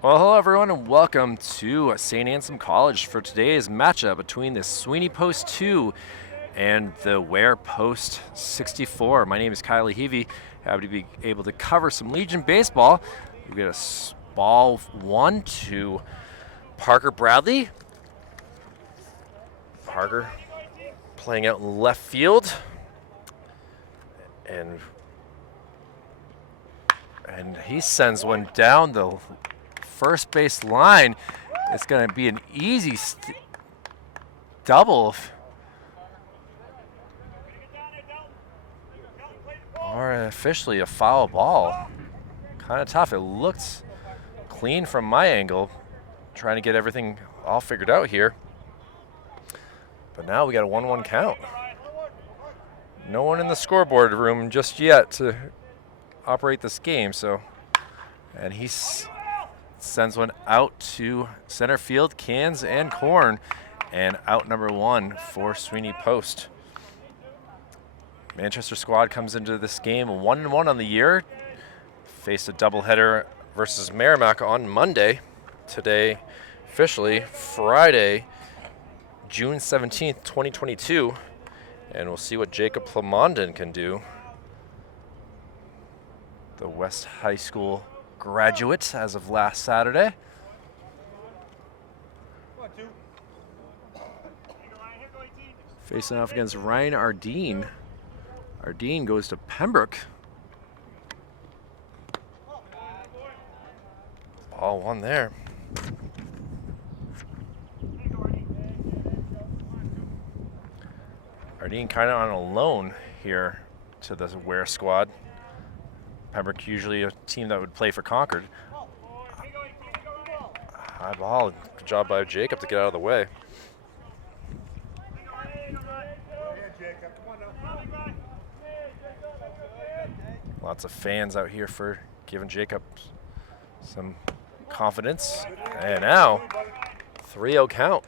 Well, hello everyone, and welcome to St. Anselm College for today's matchup between the Sweeney Post 2 and the Weare Post 64. My name is Kylie Heavey. Happy to be able to cover some Legion baseball. We get a ball 1 to Parker Bradley. Parker playing out in left field, and he sends one down the first base line. It's going to be an easy double, or officially a foul ball. Kind of tough. It looked clean from my angle, trying to get everything all figured out here. But now we got a 1-1 count. No one in the scoreboard room just yet to operate this game, and he sends one out to center field, cans and corn, and out number 1 for Sweeney Post. Manchester squad comes into this game 1-1 on the year. Faced a doubleheader versus Merrimack on Monday. Today, officially Friday, June 17th, 2022, and we'll see what Jacob Plamondon can do. The West High School graduate as of last Saturday. Facing off against Ryan Ardeen. Ardeen goes to Pembroke. Ball 1 there. Ardeen kind of on a loan here to the Weare squad. Pembroke usually a team that would play for Concord. High ball. Good job by Jacob to get out of the way. Lots of fans out here for giving Jacob some confidence. And now, 3-0 count.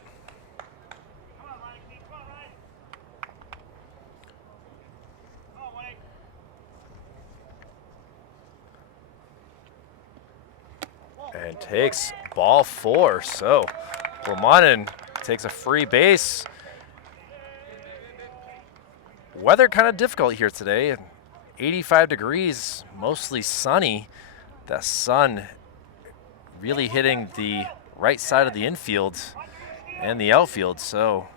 And takes ball 4. So Plamondon takes a free base. Weather kind of difficult here today. 85 degrees, mostly sunny. The sun really hitting the right side of the infield and the outfield. So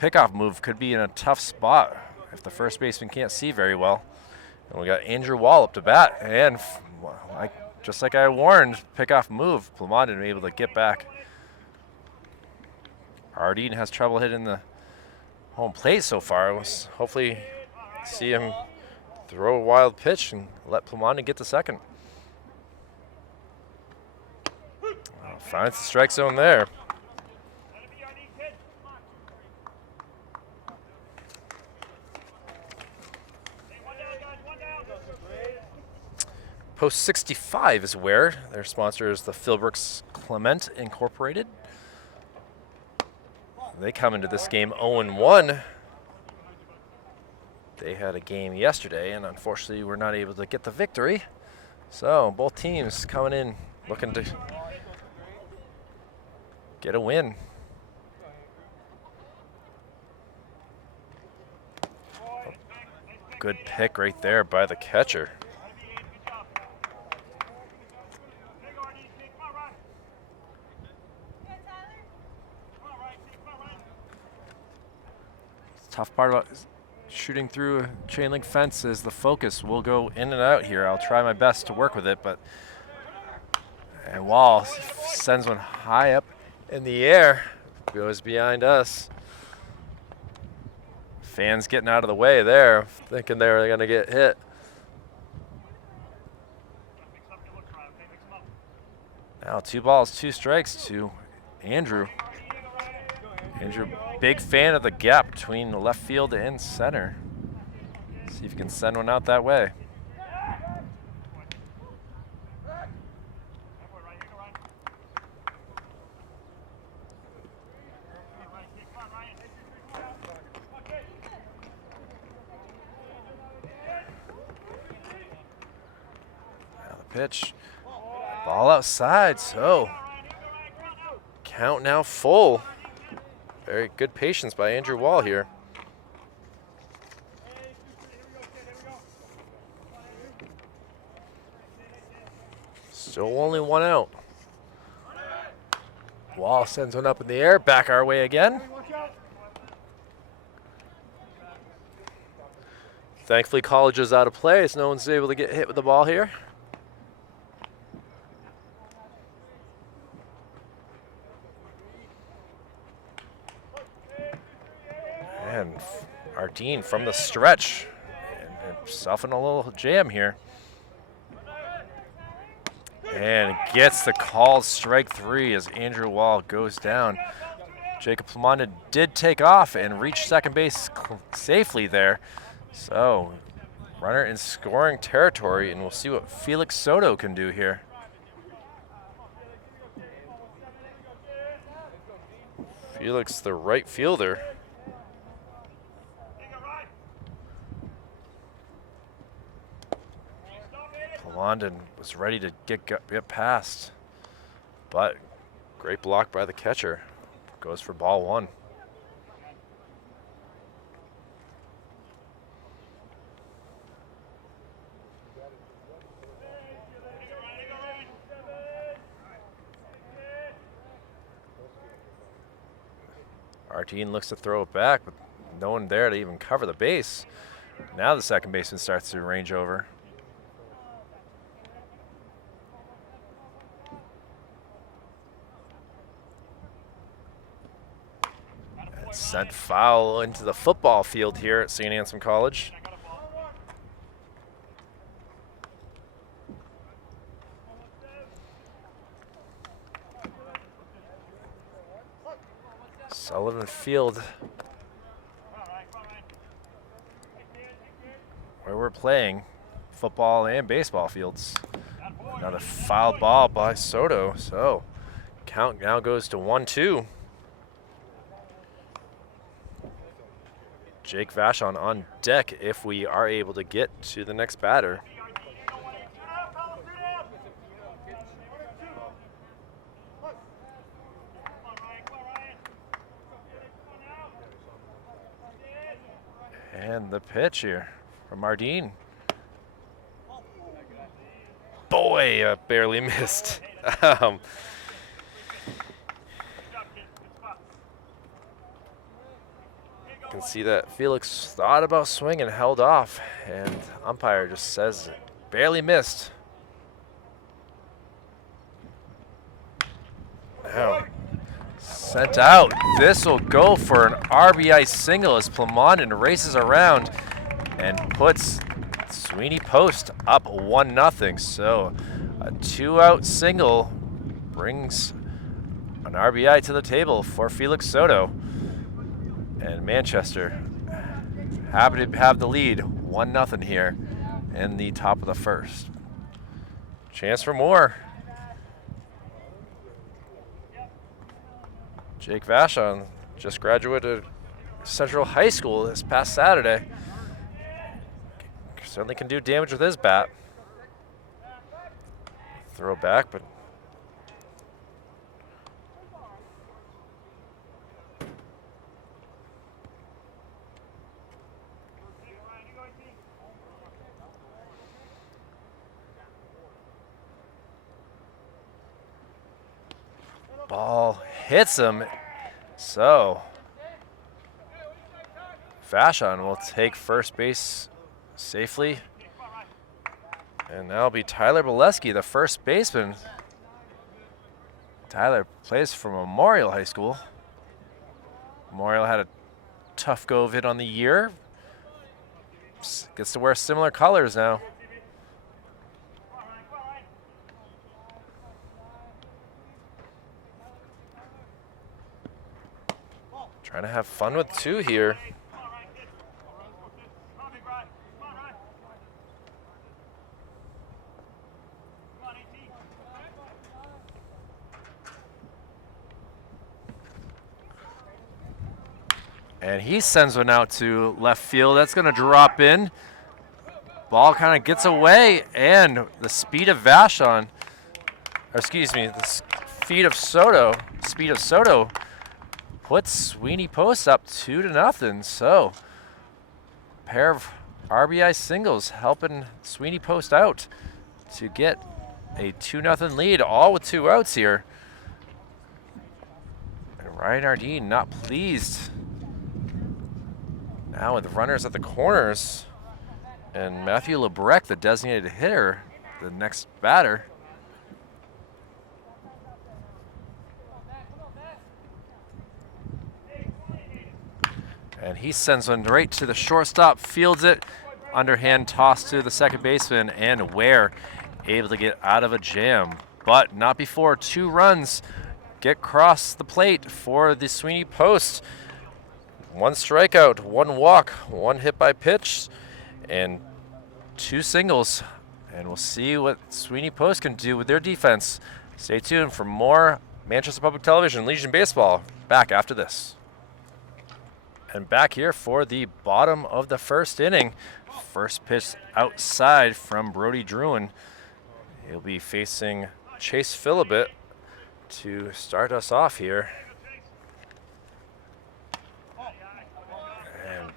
pickoff move could be in a tough spot if the first baseman can't see very well. And we got Andrew Wall up to bat, and just like I warned, pickoff move. Plamondon able to get back. Ardeen has trouble hitting the home plate so far. Hopefully see him throw a wild pitch and let Plamondon get to second. Finds the strike zone there. Post 65 is Weare. Their sponsor is the Philbrooks Clement Incorporated. They come into this game 0-1. They had a game yesterday, and unfortunately were not able to get the victory. So both teams coming in looking to get a win. Good pick right there by the catcher. Tough part about shooting through a chain link fence is the focus will go in and out here. I'll try my best to work with it, and Wall sends one high up in the air, goes behind us. Fans getting out of the way there, thinking they were gonna get hit. Now 2 balls, 2 strikes to Andrew. Andrew, big fan of the gap between the left field and center. See if you can send one out that way. Now the pitch. Ball outside, so count now full. Very good patience by Andrew Wall here. Still only one out. Wall sends one up in the air, back our way again. Thankfully, college is out of play, so no one's able to get hit with the ball here. And Ardeen from the stretch, and himself in a little jam here. And gets the called strike 3 as Andrew Wall goes down. Jacob Plamondon did take off and reach second base safely there. So, runner in scoring territory, and we'll see what Felix Soto can do here. Felix, the right fielder. London was ready to get past, but great block by the catcher. Goes for ball 1. Ardeen looks to throw it back, but no one there to even cover the base. Now the second baseman starts to range over. Sent foul into the football field here at St. Anselm College. Sullivan Field, where we're playing football and baseball fields. Another foul ball by Soto, so count now goes to 1-2. Jake Vachon on deck if we are able to get to the next batter. And the pitch here from Ardeen. Boy, barely missed. Can see that Felix thought about swinging and held off, and umpire just says barely missed. Now sent out. This will go for an RBI single as Plamondon races around and puts Sweeney Post up 1-0. So a 2-out single brings an RBI to the table for Felix Soto. And Manchester happy to have the lead, 1-0 here in the top of the first. Chance for more. Jake Vachon just graduated Central High School this past Saturday. Certainly can do damage with his bat. Throw back, but ball hits him, so Vachon will take first base safely. And that'll be Tyler Bileski, the first baseman. Tyler plays for Memorial High School. Memorial had a tough go of it on the year. Gets to wear similar colors now. Trying to have fun with 2 here. And he sends one out to left field. That's going to drop in. Ball kind of gets away, and the speed of Vachon or excuse me, the speed of Soto puts Sweeney Post up 2-0. So, pair of RBI singles helping Sweeney Post out to get a 2-0 lead, all with 2 outs here. And Ryan Ardeen not pleased. Now with runners at the corners, and Matthew Lebrecq, the designated hitter, the next batter. And he sends one right to the shortstop, fields it, underhand toss to the second baseman, and Weare able to get out of a jam, but not before 2 runs get across the plate for the Sweeney Post. 1 strikeout, 1 walk, 1 hit by pitch, and 2 singles. And we'll see what Sweeney Post can do with their defense. Stay tuned for more Manchester Public Television Legion Baseball. Back after this. And back here for the bottom of the first inning. First pitch outside from Brody Druin. He'll be facing Chase Philibert to start us off here. And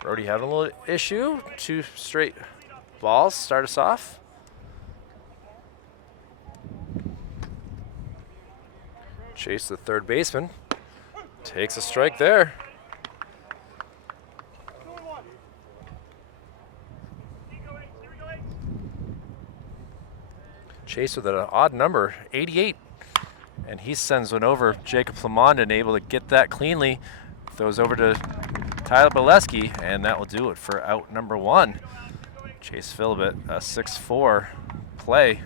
Brody having a little issue. 2 straight balls start us off. Chase, the third baseman, takes a strike there. Chase with an odd number, 88. And he sends one over. Jacob Plamondon able to get that cleanly. Throws over to Tyler Bileski, and that will do it for out number 1. Chase Philibert, a 6-4 play.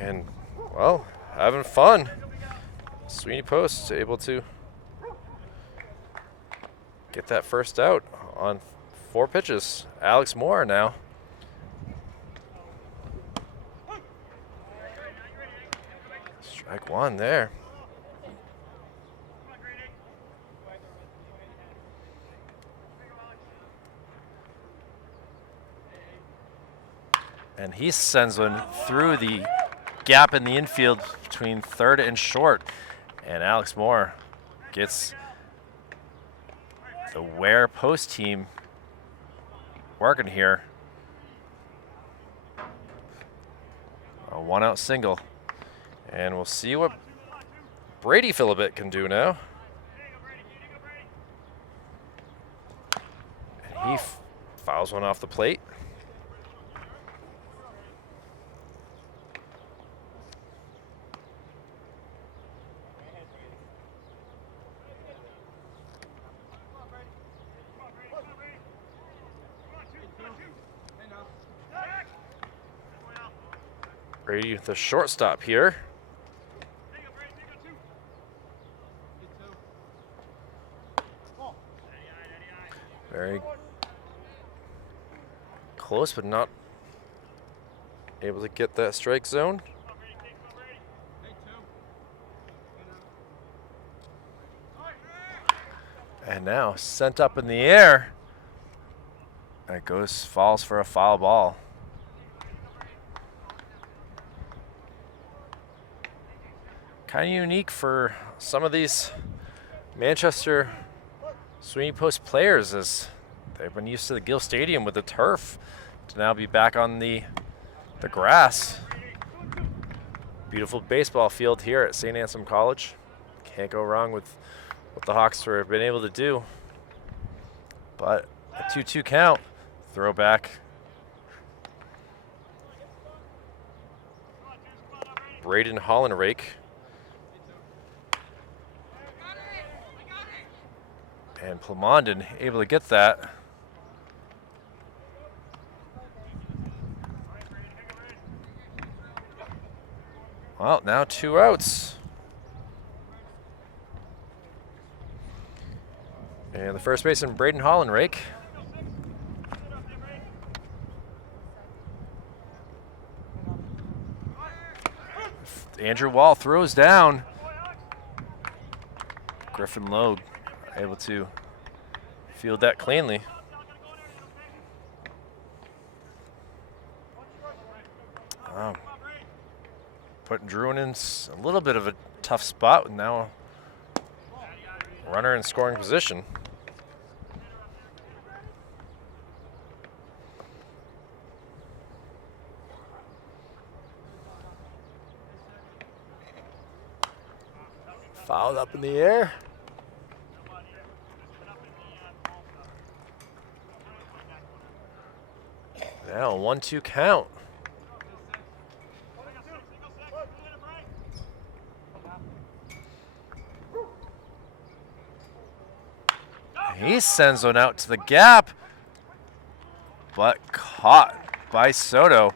And, well, having fun. Sweeney Post able to get that first out on 4 pitches. Alex Moore now. Strike 1 there. And he sends one through the gap in the infield between third and short. And Alex Moore gets the Weare Post team working here. A 1-out single. And we'll see what Brady Philibert can do now. And he fouls one off the plate. Brady, the shortstop here. Very close, but not able to get that strike zone. And now sent up in the air. And it falls for a foul ball. Kind of unique for some of these Manchester Sweeney Post players, as they've been used to the Gill Stadium with the turf, to now be back on the grass. Beautiful baseball field here at St. Anselm College. Can't go wrong with what the Hawks have been able to do. But a 2-2 count, throwback. Braden Hollenrake. And Plamondon able to get that. Well, now 2 outs. And the first baseman, Braden Hollenrake. Andrew Wall throws down. Griffin Logue able to field that cleanly. Putting Druin in a little bit of a tough spot. Now runner in scoring position. Fouled up in the air. Now 1-2 count. He sends one out to the gap, but caught by Soto.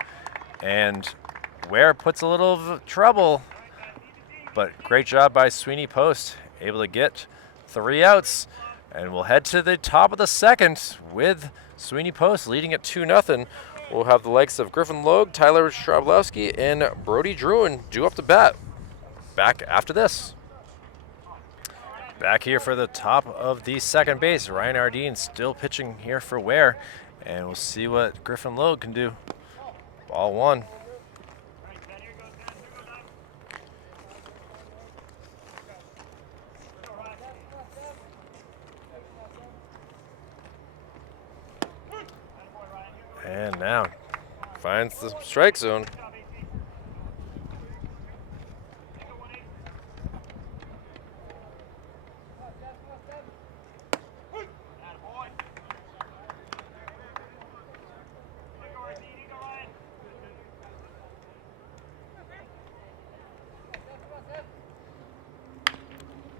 And Weare puts a little of trouble, but great job by Sweeney Post, able to get 3 outs. And we'll head to the top of the second with Sweeney Post leading at 2-0. We'll have the likes of Griffin Logue, Tyler Strablowski, and Brody Druin due up to bat. Back after this. Back here for the top of the second base. Ryan Ardeen still pitching here for Weare. And we'll see what Griffin Logue can do. Ball 1. And now finds the strike zone.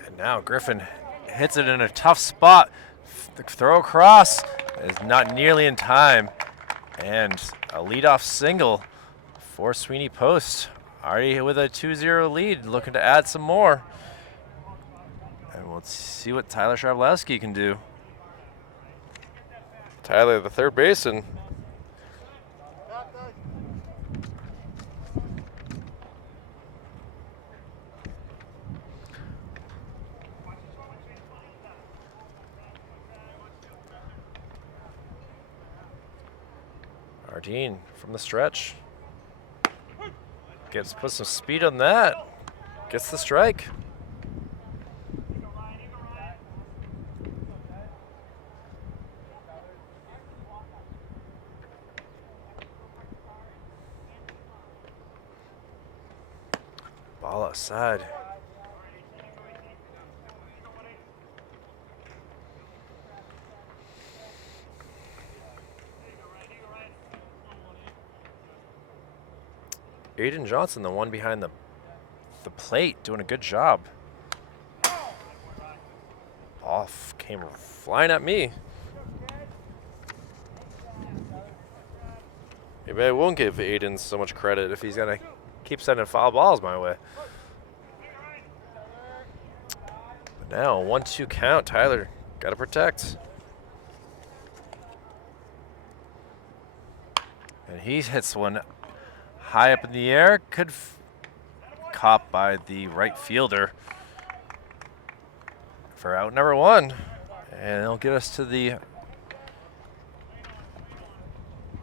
And now Griffin hits it in a tough spot. The throw across is not nearly in time. And a leadoff single for Sweeney Post. Already with a 2-0 lead, looking to add some more. And we'll see what Tyler Strablowski can do. Tyler, the third baseman. Ardeen from the stretch. Puts some speed on that. Gets the strike. Ball outside. Aiden Johnson, the one behind the plate, doing a good job. Off came flying at me. Maybe I won't give Aiden so much credit if he's gonna keep sending foul balls my way. But now 1-2 count. Tyler, gotta protect. And he hits one high up in the air, caught by the right fielder for out number 1. And it'll get us to the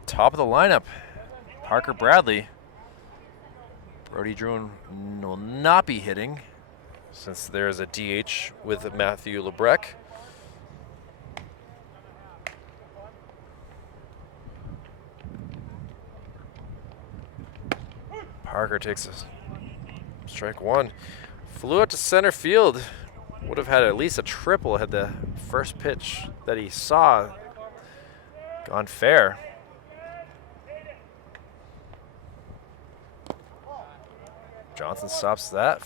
top of the lineup. Parker Bradley. Brody Druin will not be hitting since there's a DH with Matthew Lebrecq. Parker takes a strike 1. Flew out to center field. Would have had at least a triple had the first pitch that he saw gone fair. Johnson stops that.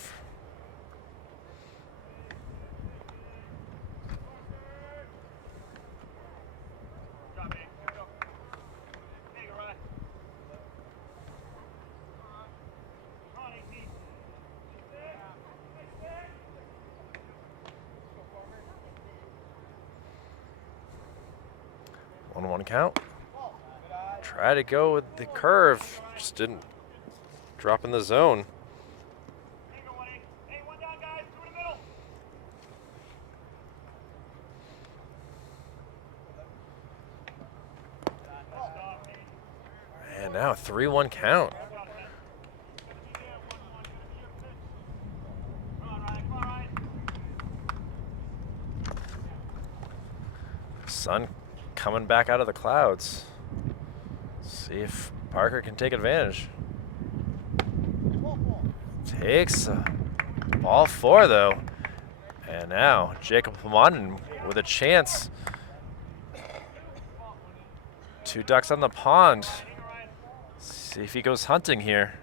One count. Try to go with the curve. Just didn't drop in the zone. And now 3-1 count. Sun coming back out of the clouds. See if Parker can take advantage. Takes ball 4 though. And now Jacob Plumondon with a chance. 2 ducks on the pond. See if he goes hunting here.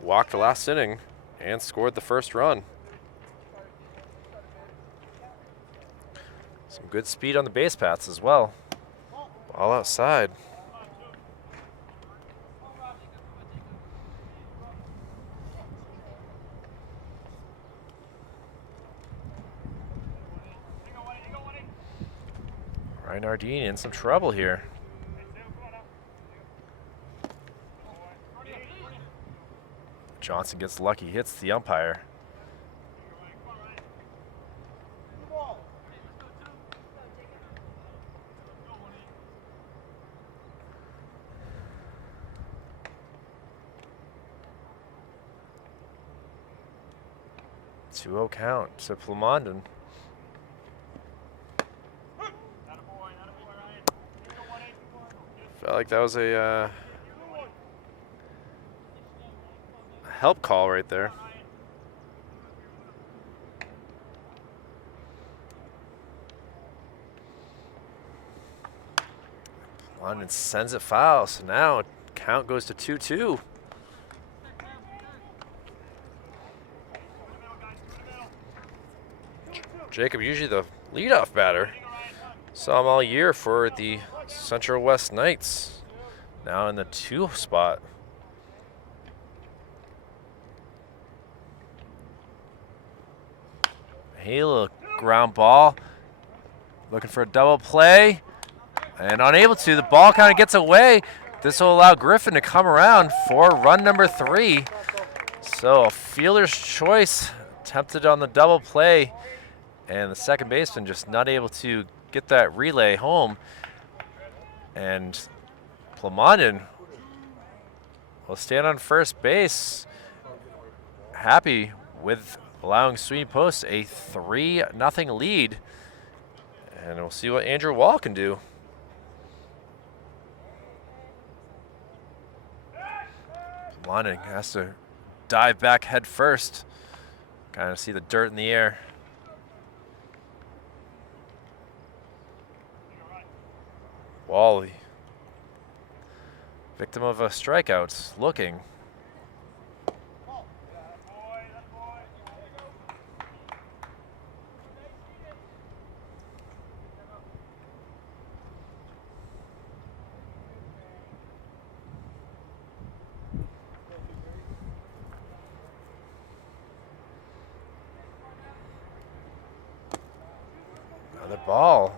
Walked the last inning and scored the first run. Some good speed on the base paths as well. Ball outside. Ryan Nardini in some trouble here. Johnson gets lucky, hits the umpire. Two-0 count to Plumondon. Felt like that was a help call right there. Plumondon sends it foul, so now count goes to 2-2. Jacob, usually the leadoff batter. Saw him all year for the Central West Knights. Now in the 2 spot. Halo ground ball. Looking for a double play. And unable to. The ball kind of gets away. This will allow Griffin to come around for run number 3. So a fielder's choice attempted on the double play. And the second baseman just not able to get that relay home. And Plumondon will stand on first base. Happy with allowing Sweeney Post a 3-0 lead. And we'll see what Andrew Wall can do. Plumondon has to dive back head first. Kind of see the dirt in the air. Wall, victim of a strikeout, looking. Another ball.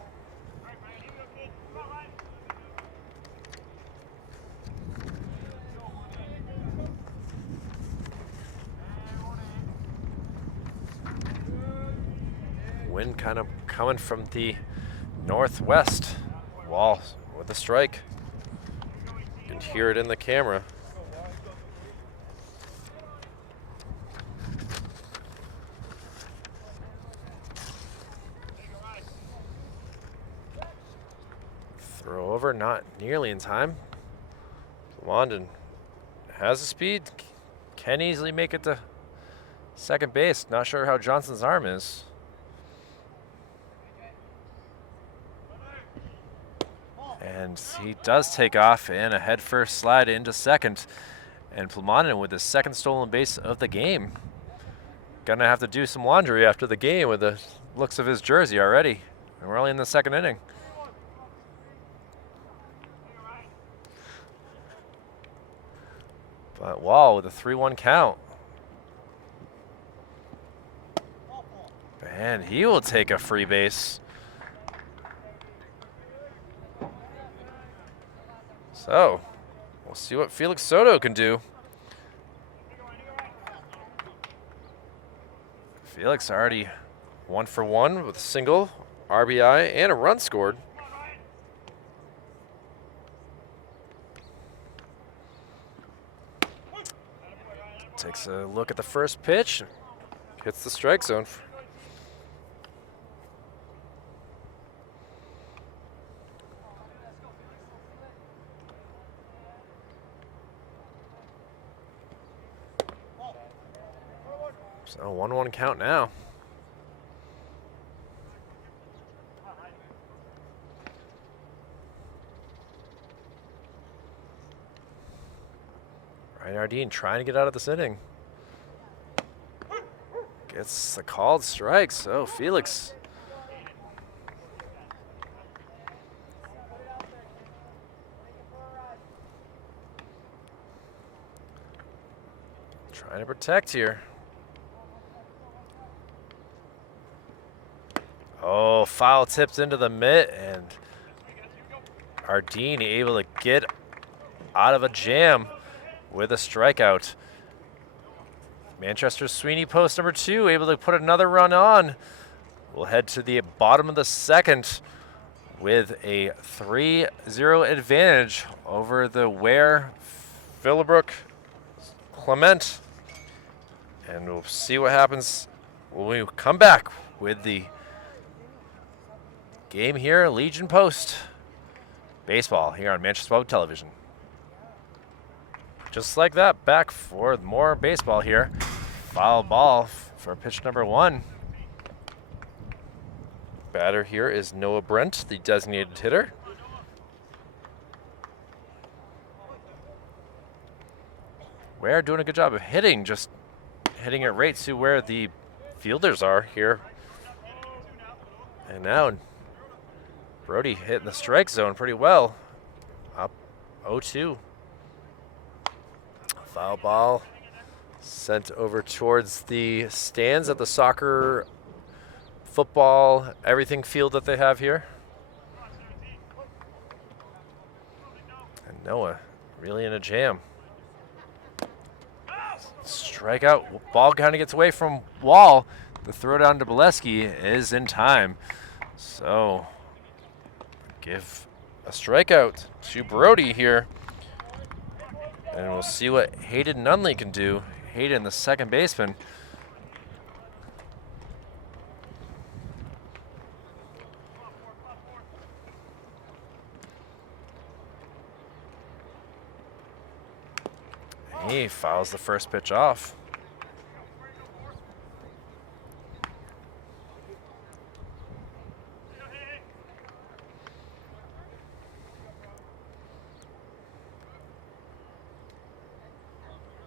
Wind kind of coming from the northwest. Wall with a strike. You can hear it in the camera. Throw over, not nearly in time. Plumondon has the speed, can easily make it to second base. Not sure how Johnson's arm is. And he does take off and a head-first slide into second. And Plumondon with his second stolen base of the game. Gonna have to do some laundry after the game with the looks of his jersey already. And we're only in the second inning. But Wall with a 3-1 count. And he will take a free base. So, we'll see what Felix Soto can do. Felix already 1 for 1 with a single, RBI, and a run scored. Takes a look at the first pitch, hits the strike zone. So 1-1 count now. Ryan Ardeen trying to get out of this inning. Gets the called strike, so Felix. Trying to protect here. Oh, foul tipped into the mitt, and Ardeen able to get out of a jam with a strikeout. Manchester Sweeney post number 2, able to put another run on. We'll head to the bottom of the second with a 3-0 advantage over the Weare, Phillibrook, Clement. And we'll see what happens when we come back with the game here, Legion Post Baseball here on Manchester Public Television. Just like that, back for more baseball here. Foul ball for pitch number 1. Batter here is Noah Brent, the designated hitter. Weare doing a good job of hitting, just hitting it right to where the fielders are here. And now Brody hitting the strike zone pretty well. Up 0-2. Foul ball sent over towards the stands at the soccer, football, everything field that they have here. And Noah really in a jam. Strikeout. Ball kind of gets away from Wall. The throw down to Bileski is in time. So give a strikeout to Brody here. And we'll see what Hayden Nunley can do. Hayden, the second baseman. He fouls the first pitch off.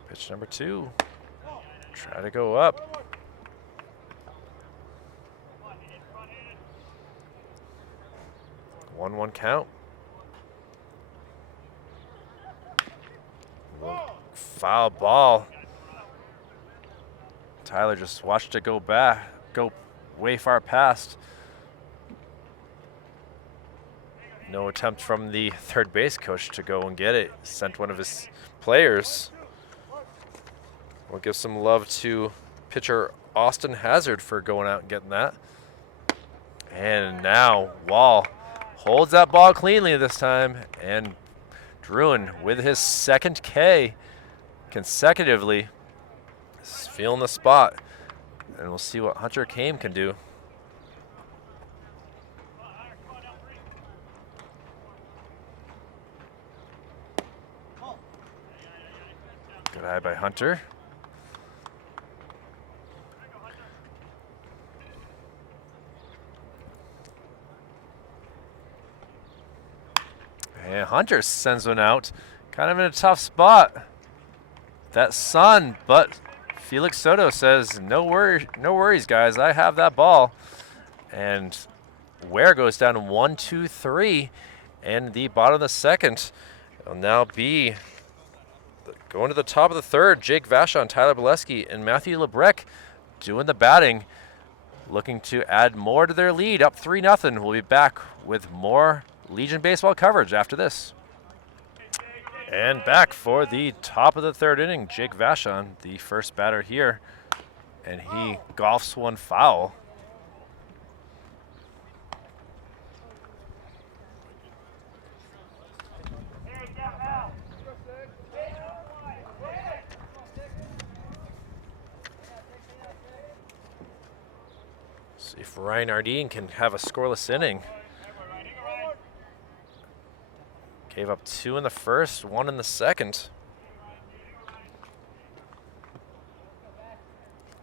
Pitch number 2. Try to go up. One count. Foul ball. Tyler just watched it go way far past. No attempt from the third base coach to go and get it. Sent one of his players. We'll give some love to pitcher Austin Hazard for going out and getting that. And now Wall holds that ball cleanly this time, and Druin with his second K consecutively is feeling the spot. And we'll see what Hunter Kame can do. Good eye by Hunter. And Hunter sends one out. Kind of in a tough spot. That sun, but Felix Soto says, no worries, guys. I have that ball. And Weare goes down 1-2-3. And the bottom of the second will now be going to the top of the third. Jake Vachon, Tyler Bileski, and Matthew Lebrec doing the batting. Looking to add more to their lead, up 3-0. We'll be back with more Legion baseball coverage after this. And back for the top of the third inning, Jake Vachon, the first batter here, and he golfs one foul. See if Ryan Ardeen can have a scoreless inning. Gave up 2 in the first, 1 in the second.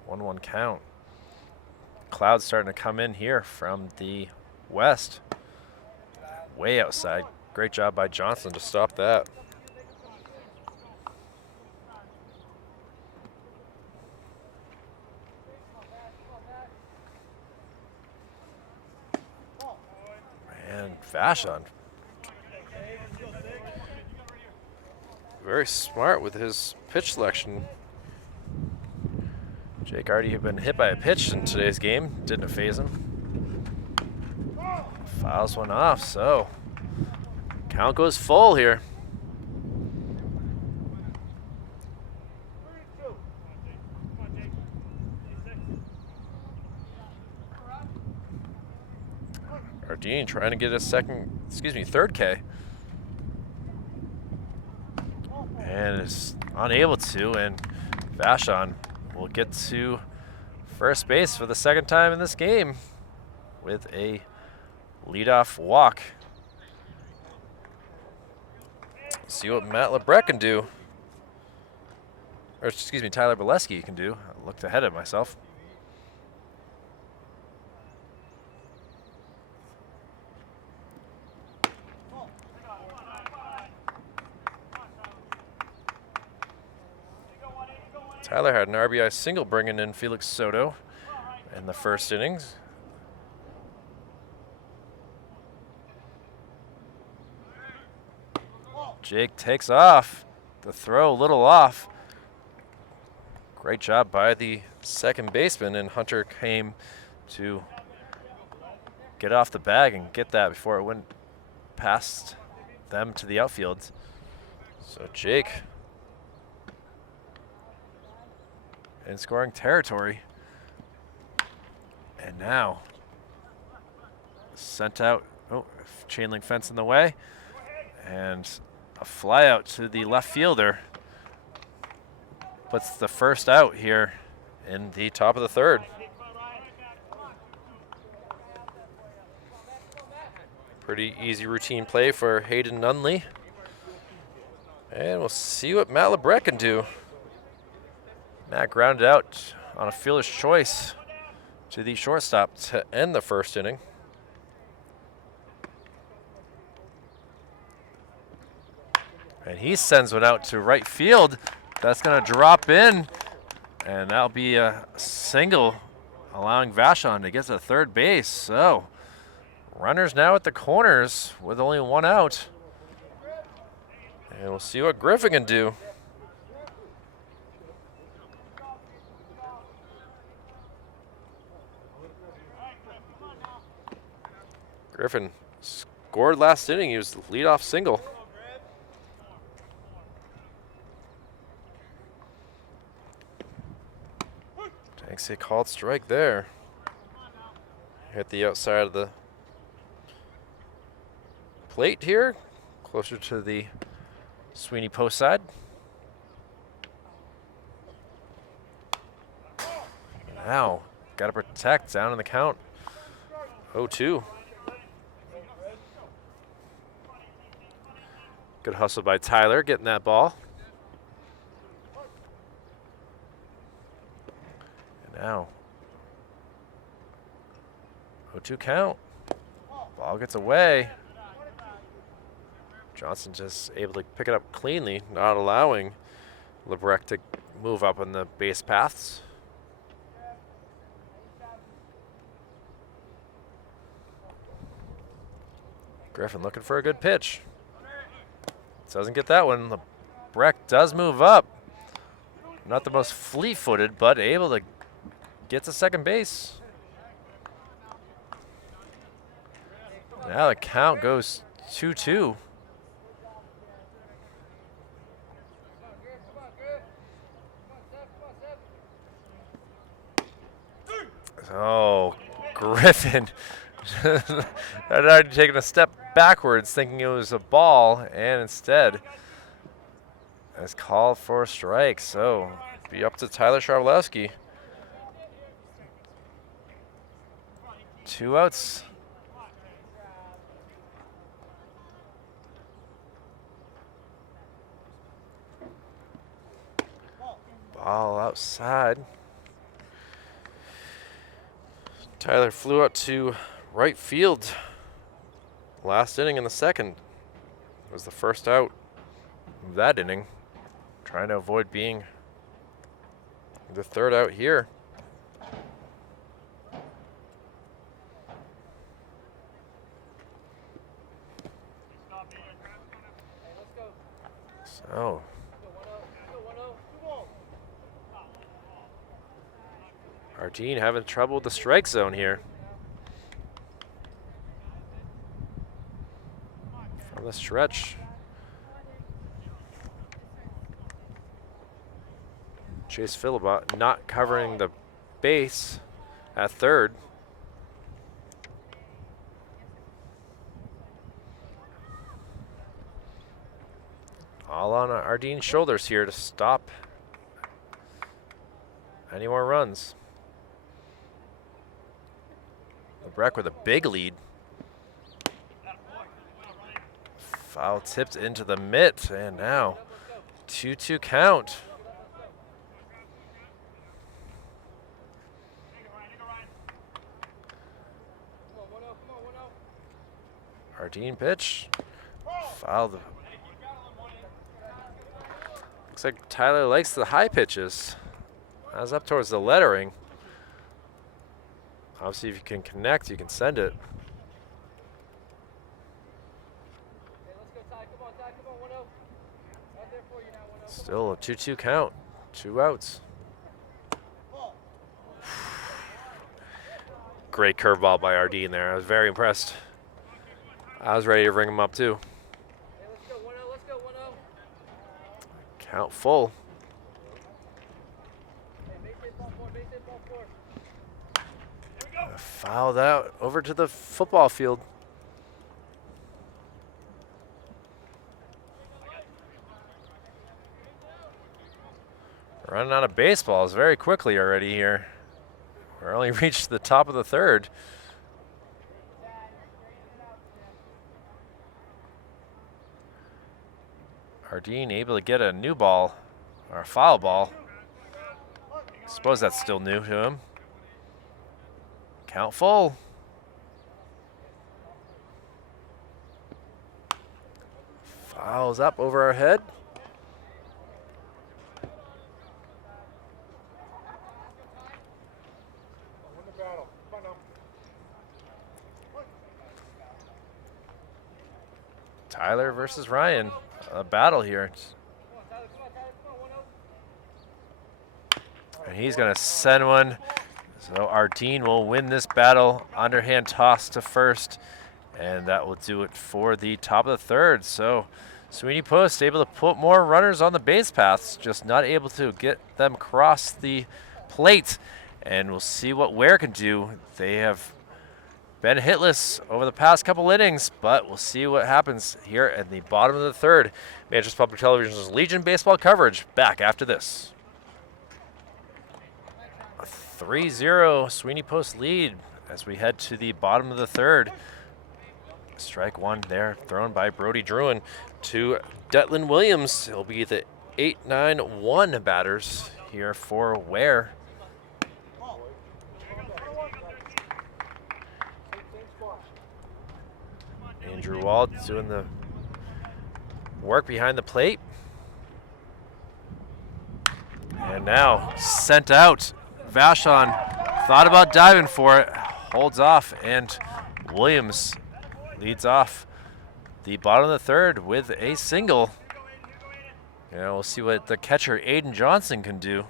1-1 count. Clouds starting to come in here from the west. Way outside. Great job by Johnson to stop that. And Vashon. Very smart with his pitch selection. Jake already had been hit by a pitch in today's game. Didn't phase him. Fouls one off, so count goes full here. Ardeen trying to get a third K. And is unable to, and Vashon will get to first base for the second time in this game with a leadoff walk. See what Matt Lebrecht can do. Or excuse me, Tyler Bolesky can do. I looked ahead of myself. Tyler had an RBI single bringing in Felix Soto in the first innings. Jake takes off. The throw a little off. Great job by the second baseman, and Hunter came to get off the bag and get that before it went past them to the outfield. So Jake in scoring territory. And now sent out, chain link fence in the way, and a fly out to the left fielder puts the first out here in the top of the third. Pretty easy routine play for Hayden Nunley. And we'll see what Matt Lebrecht can do. Matt grounded out on a fielder's choice to the shortstop to end the first inning. And he sends one out to right field. That's going to drop in, and that'll be a single, allowing Vashon to get to third base. So runners now at the corners with only one out. And we'll see what Griffin can do. Griffin scored last inning. He was the leadoff single. Takes a called strike there. Hit the outside of the plate here, closer to the Sweeney post side. Now, got to protect, down in the count. 0-2. Good hustle by Tyler, getting that ball. And now, 0-2 count. Ball gets away. Johnson just able to pick it up cleanly, not allowing Lebrecht to move up on the base paths. Griffin looking for a good pitch. Doesn't get that one. Lebrecht does move up. Not the most fleet-footed, but able to get to second base. Now the count goes 2-2. Oh, Griffin had already taken a step backwards thinking it was a ball, and instead has called for a strike. So be up to Tyler Sharlowski. 2 outs. Ball outside. Tyler flew out to right field. Last inning in the second was the first out of that inning. Trying to avoid being the third out here. So Ardeen having trouble with the strike zone here. From the stretch. Chase Philibot not covering the base at third. All on Ardeen's shoulders here to stop any more runs. Breck with a big lead. Foul tipped into the mitt, and now 2-2 count. Ardeen pitch. Foul. Looks like Tyler likes the high pitches. That's up towards the lettering. Obviously, if you can connect, you can send it. Still a 2-2 count. 2 outs. Great curveball by Ardeen there. I was very impressed. I was ready to ring him up too. Count full. Fouled out over to the football field. Running out of baseballs very quickly already here. We're only reached the top of the third. Ardeen able to get a new ball, or a foul ball. Suppose that's still new to him. Count full. Fouls up over our head. Tyler versus Ryan. A battle here. And he's going to send one. So Ardeen will win this battle. Underhand toss to first. And that will do it for the top of the third. So Sweeney Post able to put more runners on the base paths, just not able to get them across the plate. And we'll see what Weare can do. They have been hitless over the past couple innings, but we'll see what happens here at the bottom of the third. Manchester Public Television's Legion baseball coverage back after this. A 3-0 Sweeney Post lead as we head to the bottom of the third. Strike one there, thrown by Brody Druin to Detlin Williams. He'll be the 8-9-1 batters here for Weare. Andrew Wald doing the work behind the plate. And now sent out. Vachon thought about diving for it, holds off, and Williams leads off the bottom of the third with a single. Yeah, we'll see what the catcher Aiden Johnson can do.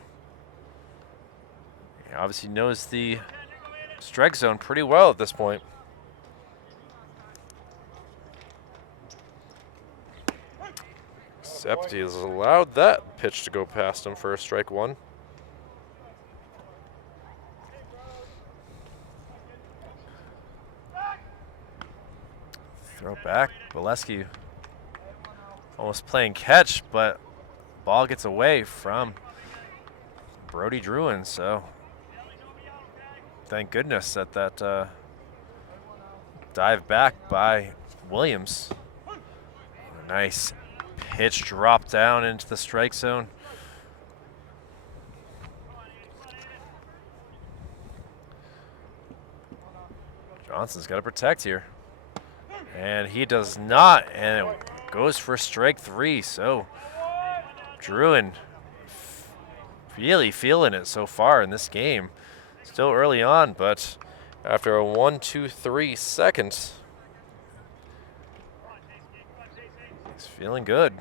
He obviously knows the strike zone pretty well at this point. Except he has allowed that pitch to go past him for a strike one. Throw back, Bolesky almost playing catch, but ball gets away from Brody Druin, so thank goodness that Dive back by Williams. Nice pitch drop down into the strike zone. Johnson's got to protect here. And he does not, and it goes for strike 3. So Druin really feeling it so far in this game. Still early on, but after a 1, 2, 3 seconds, he's feeling good.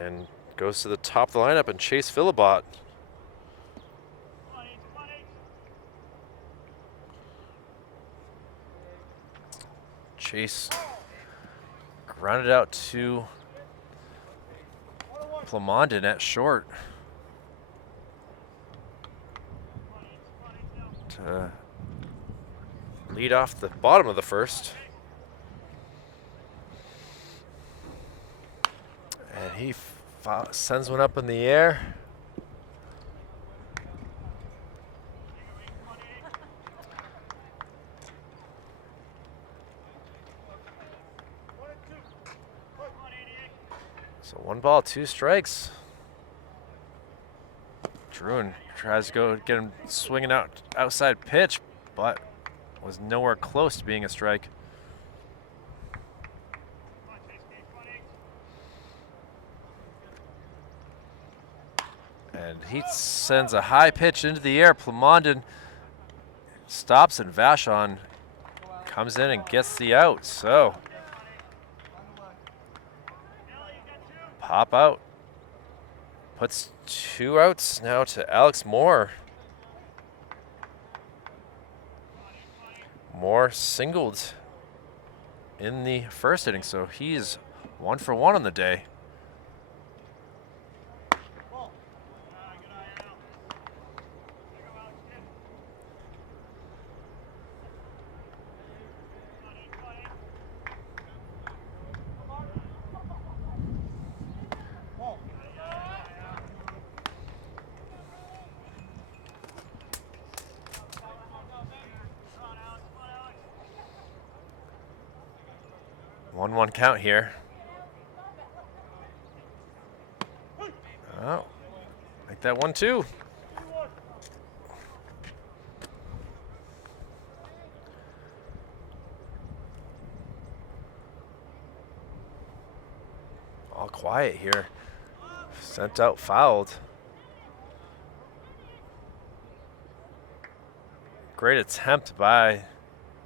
And goes to the top of the lineup and Chase Philibot. Chase grounded out to Plamondon at short to lead off the bottom of the first. And he sends one up in the air. So 1 ball, 2 strikes. Druin tries to go get him swinging outside pitch, but was nowhere close to being a strike. And he sends a high pitch into the air. Plamondon stops and Vachon comes in and gets the out. So pop out. Puts 2 outs now to Alex Moore. Moore singled in the first inning, so he's 1 for 1 on the day. One count here. Oh, like that 1-2. All quiet here. Sent out, fouled. Great attempt by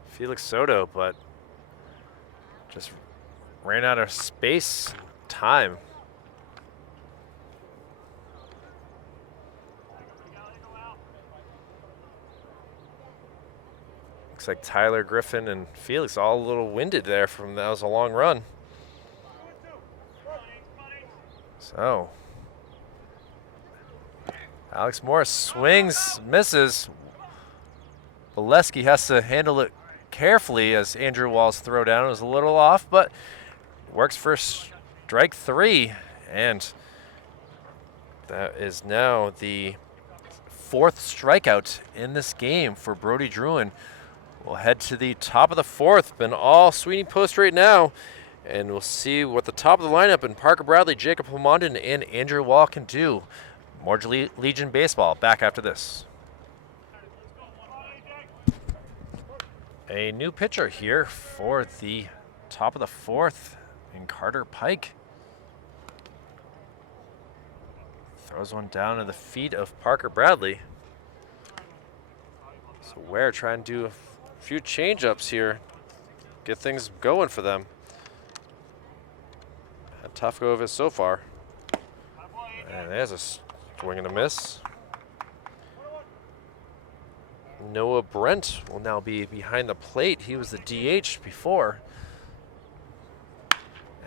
Felix Soto, but just ran out of space, time. Looks like Tyler, Griffin, and Felix all a little winded there from that was a long run. So Alex Morris swings, misses. Bolesky has to handle it carefully as Andrew Wall's throw down was a little off, but works for strike 3, and that is now the 4th strikeout in this game for Brody Druin. We'll head to the top of the 4th. Been all Sweeney post right now, and we'll see what the top of the lineup and Parker Bradley, Jacob Plamondon, and Andrew Wall can do. More Legion Baseball back after this. A new pitcher here for the top of the 4th in Carter Pike. Throws one down to the feet of Parker Bradley. So Weare trying to do a few change-ups here, get things going for them. A tough go of it so far. And there's a swing and a miss. Noah Brent will now be behind the plate. He was the DH before.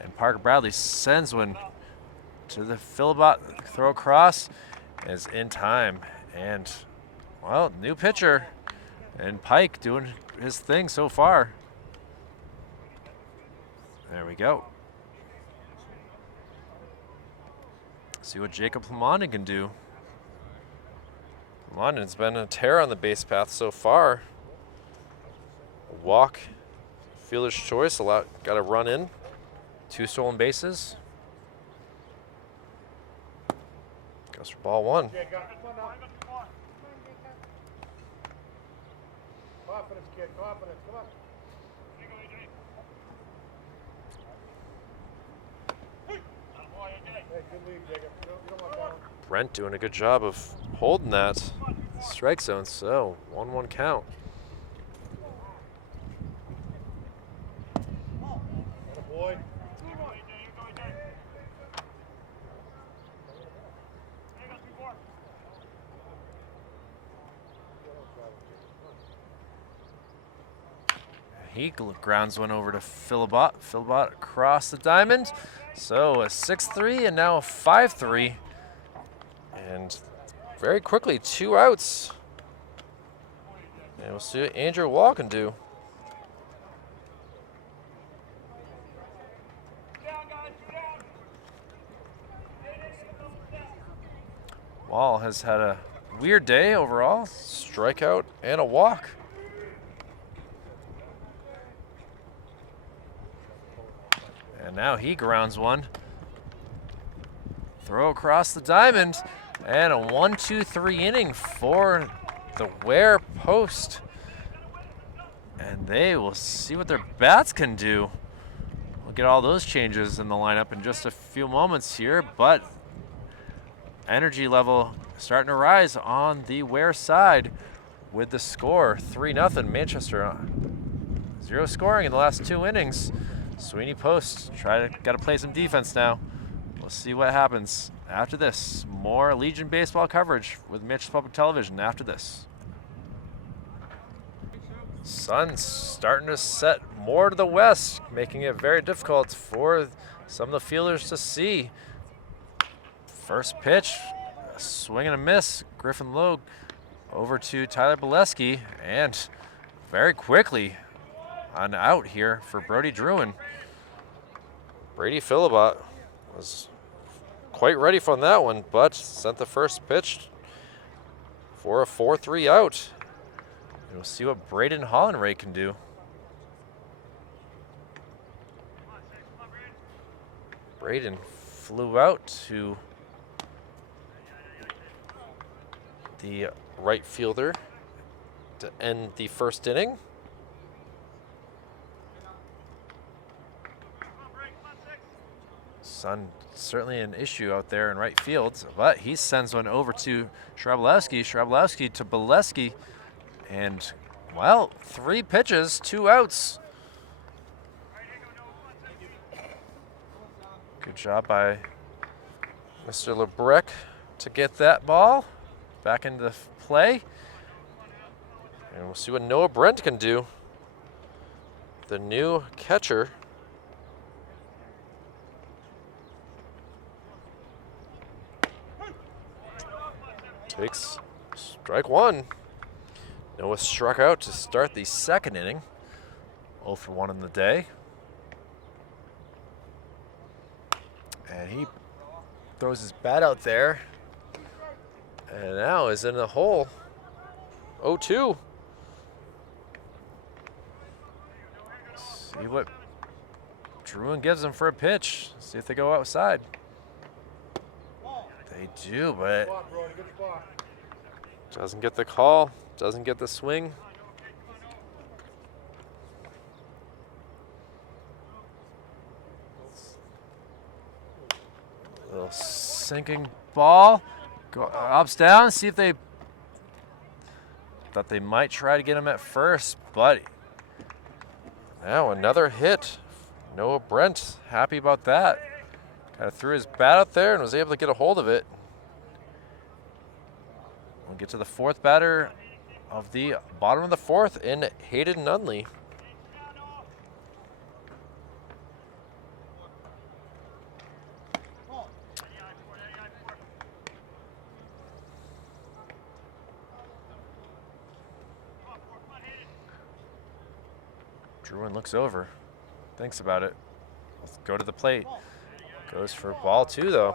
And Parker Bradley sends one to the Philibot, throw across, is in time. And, well, new pitcher. And Pike doing his thing so far. There we go. See what Jacob Plamondon can do. London's been a tear on the base path so far. A walk, fielder's choice, got to run in. 2 stolen bases. Goes for ball 1. Confidence, kid, confidence, come on. Hey, good lead, Jacob. You don't want that one. Brent doing a good job of holding that strike zone, so 1-1 count. Boy. He grounds one over to Philbot. Philbot across the diamond. So a 6-3 and now a 5-3. And very quickly, 2 outs. And we'll see what Andrew Wall can do. Wall has had a weird day overall. Strikeout and a walk. And now he grounds one. Throw across the diamond. And a 1-2-3 inning for the Weare post. And they will see what their bats can do. We'll get all those changes in the lineup in just a few moments here, but energy level starting to rise on the Weare side with the score 3-0 Manchester. 0 scoring in the last 2 innings. Sweeney post, got to play some defense now. We'll see what happens after this. More Legion baseball coverage with Manchester Public Television after this. Sun's starting to set more to the west, making it very difficult for some of the fielders to see. First pitch, a swing and a miss. Griffin Logue over to Tyler Bolesky, and very quickly on out here for Brody Druin. Brady Philibot was quite ready for that one, but sent the first pitch for a 4-3 out. And we'll see what Braden Hollandray can do. Braden flew out to the right fielder to end the first inning. Sun certainly an issue out there in right field, but he sends one over to Shrabelowski. Shrabelowski to Bolesky, and well, 3 pitches, 2 outs. Good job by Mr. LeBrec to get that ball back into play. And we'll see what Noah Brent can do. The new catcher. Takes strike 1. Noah struck out to start the second inning. 0 for 1 in the day. And he throws his bat out there. And now is in the hole. 0-2. See what Druin gives him for a pitch. See if they go outside. They do, but doesn't get the call, doesn't get the swing. Little sinking ball. Go ups down, see if they thought they might try to get him at first, but now another hit. Noah Brent happy about that. Kind of threw his bat out there and was able to get a hold of it. We'll get to the 4th batter of the bottom of the 4th in Hayden Nunley. Druin looks over, thinks about it. Let's go to the plate. Goes for ball 2 though.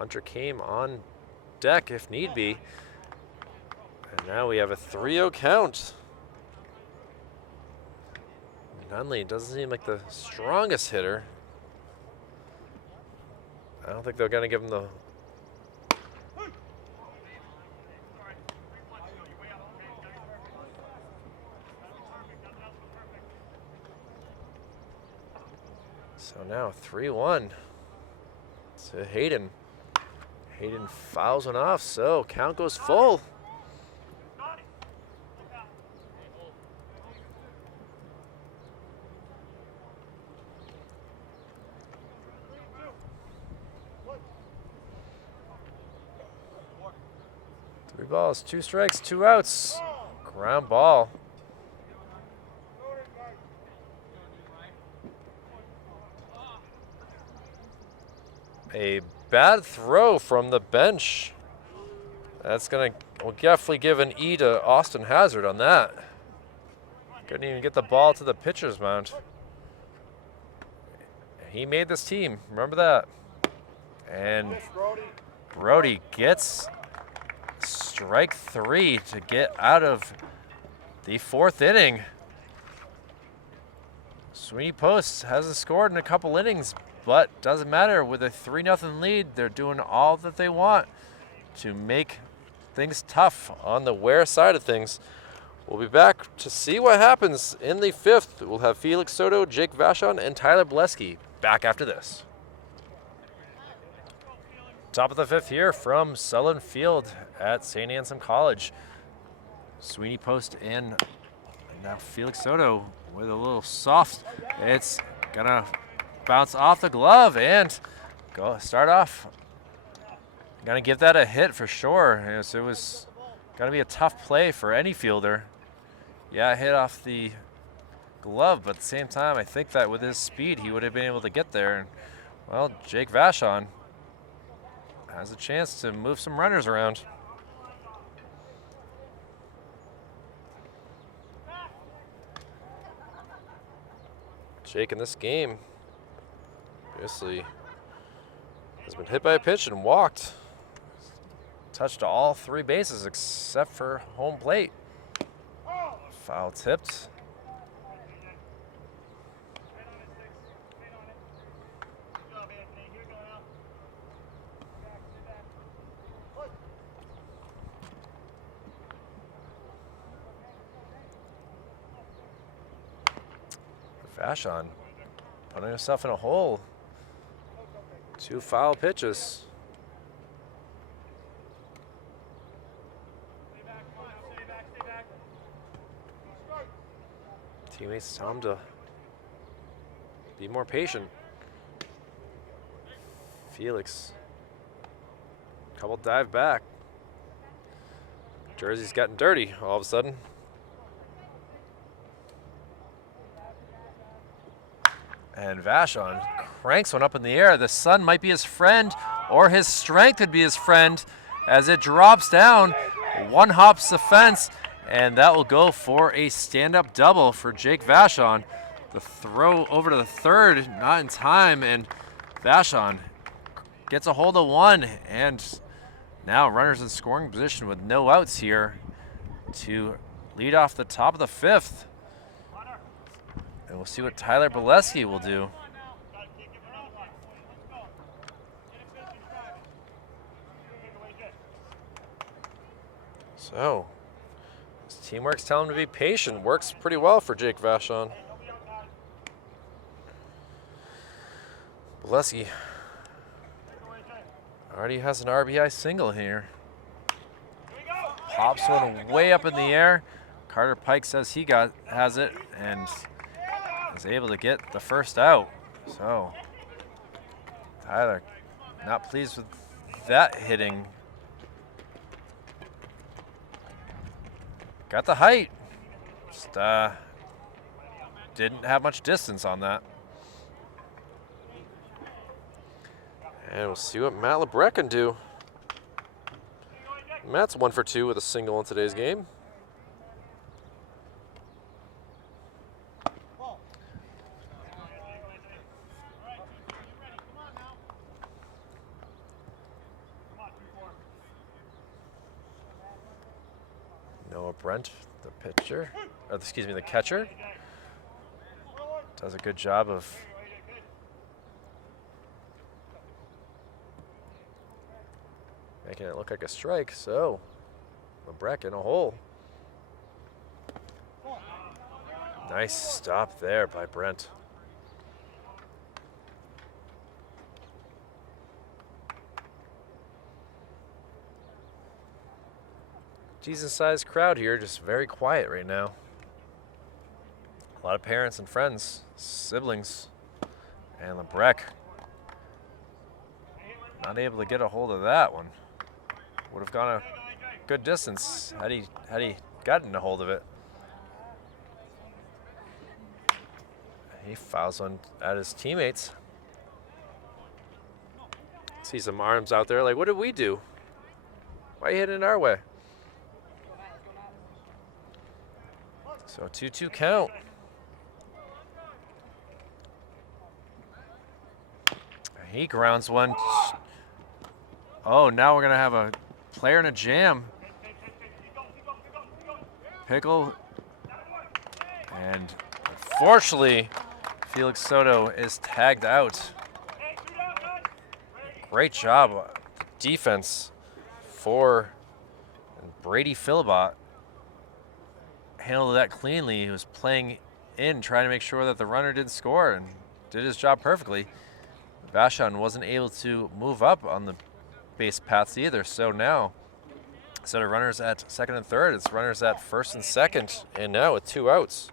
Hunter came on deck if need be. And now we have a 3-0 count. Nunley doesn't seem like the strongest hitter. I don't think they're going to give him the... So now 3-1 to Hayden. Hayden fouls one off, so count goes full. Three balls, 2 strikes, 2 outs. Ground ball. A bad throw from the bench. That's gonna, we'll definitely give an E to Austin Hazard on that. Couldn't even get the ball to the pitcher's mound. He made this team, remember that. And Brody gets strike 3 to get out of the 4th inning. Sweeney Post hasn't scored in a couple innings, but doesn't matter. With a 3-0 lead, they're doing all that they want to make things tough on the Weare side of things. We'll be back to see what happens in the 5th. We'll have Felix Soto, Jake Vachon, and Tyler Bolesky back after this. Top of the 5th here from Sullivan Field at St. Anselm College. Sweeney Post and now Felix Soto with a little soft. It's gonna bounce off the glove and go start off. Gonna give that a hit for sure. Yes, it was gonna be a tough play for any fielder. Yeah, hit off the glove, but at the same time, I think that with his speed, he would have been able to get there. And, well, Jake Vachon has a chance to move some runners around. Jake in this game obviously has been hit by a pitch and walked. Touched all 3 bases except for home plate. Foul tipped. Vachon putting himself in a hole. 2 foul pitches. Teammates tell him to be more patient. Felix, couple dive back. Jersey's gotten dirty all of a sudden. And Vachon cranks one up in the air. The sun might be his friend, or his strength could be his friend, as it drops down. 1 hops the fence, and that will go for a stand-up double for Jake Vachon. The throw over to the 3rd, not in time, and Vachon gets a hold of 1, and now runners in scoring position with no outs here to lead off the top of the 5th. And we'll see what Tyler Bolesky will do. So, his teamwork's telling him to be patient. Works pretty well for Jake Vachon. Bolesky already has an RBI single here. Pops one way up in the air. Carter Pike says he has it and is able to get the first out. So Tyler not pleased with that hitting. Got the height. Just didn't have much distance on that. And we'll see what Matt LeBret can do. Matt's 1 for 2 with a single in today's game. Brent, the pitcher, or excuse me, the catcher, does a good job of making it look like a strike. So LeBrecq in a hole. Nice stop there by Brent. Decent-sized crowd here, just very quiet right now. A lot of parents and friends, siblings, and LeBrecq not able to get a hold of that one. Would have gone a good distance had he gotten a hold of it. He fouls one at his teammates. See some arms out there like, what did we do? Why are you hitting it our way? So 2-2 count. He grounds one. Oh, now we're going to have a player in a jam. Pickle. And unfortunately, Felix Soto is tagged out. Great job defense for Brady Philibot. Handled that cleanly. He was playing in, trying to make sure that the runner didn't score, and did his job perfectly. Vashon wasn't able to move up on the base paths either, so now instead of runners at second and third, it's runners at first and second, and now with 2 outs.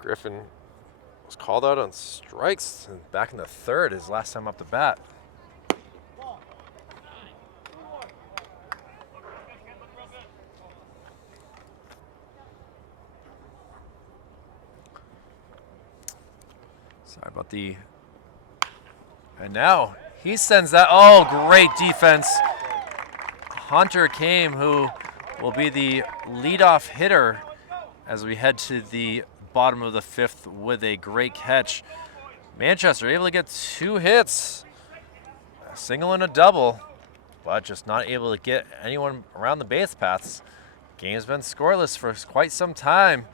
Griffin was called out on strikes and back in the third, his last time up the bat. Sorry about the... And now he sends that... Oh, great defense. Hunter came, who will be the leadoff hitter as we head to the bottom of the 5th with a great catch. Manchester able to get 2 hits, a single and a double, but just not able to get anyone around the base paths. Game's been scoreless for quite some time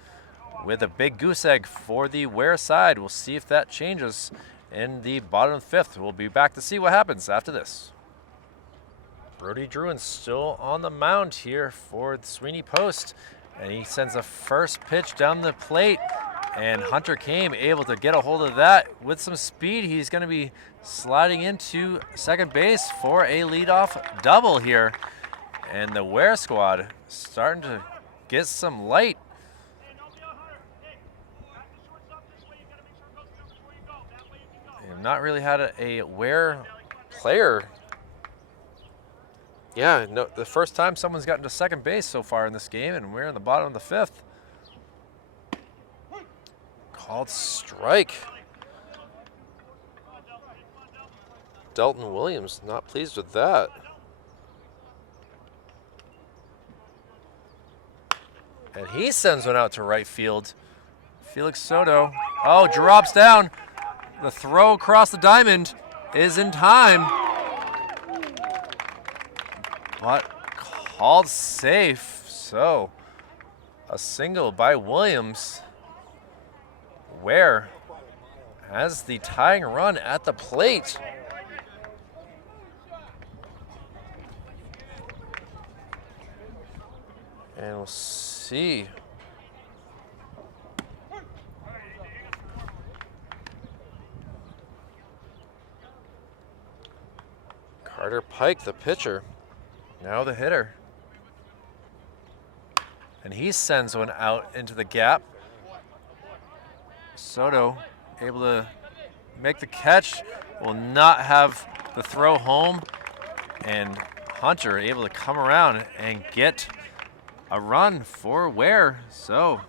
with a big goose egg for the Weare side. We'll see if that changes in the bottom of the 5th. We'll be back to see what happens after this. Brody Druin still on the mound here for the Sweeney Post. And he sends a first pitch down the plate, and Hunter came able to get a hold of that with some speed. He's going to be sliding into second base for a leadoff double here. And the Weare squad starting to get some light. They have not really had a Weare player. Yeah, no, the first time someone's gotten to second base so far in this game, and we're in the bottom of the 5th. Called strike. Dalton Williams not pleased with that. And he sends one out to right field. Felix Soto, oh, drops down. The throw across the diamond is in time. But called safe, so a single by Williams. Weare has the tying run at the plate. And we'll see. Carter Pike, the pitcher. Now the hitter. And he sends one out into the gap. Soto able to make the catch, will not have the throw home. And Hunter able to come around and get a run for Weare. So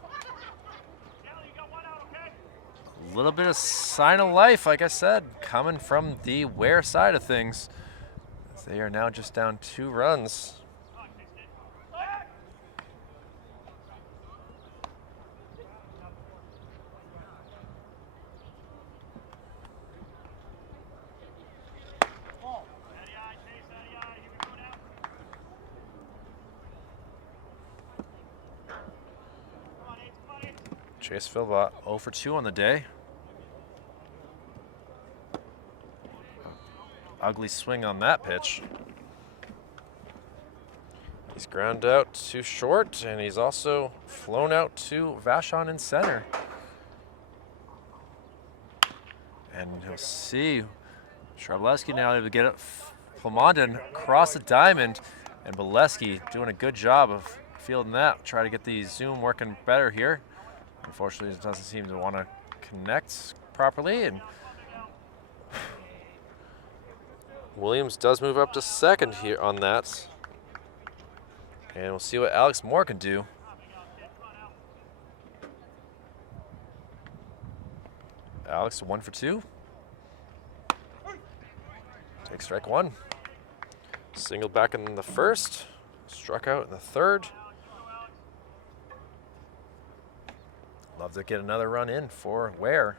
a little bit of sign of life, like I said, coming from the Weare side of things. They are now just down 2 runs. Chase Philbot 0 for 2 on the day. Ugly swing on that pitch. He's ground out too short, and he's also flown out to Vachon in center. And he'll see Shrableski now able to get it. Plamondon across the diamond, and Bolesky doing a good job of fielding that. Try to get the zoom working better here. Unfortunately, it doesn't seem to want to connect properly, and Williams does move up to second here on that. And we'll see what Alex Moore can do. Alex 1 for 2. Take strike 1. Single back in the first, struck out in the third. Love to get another run in for Weare.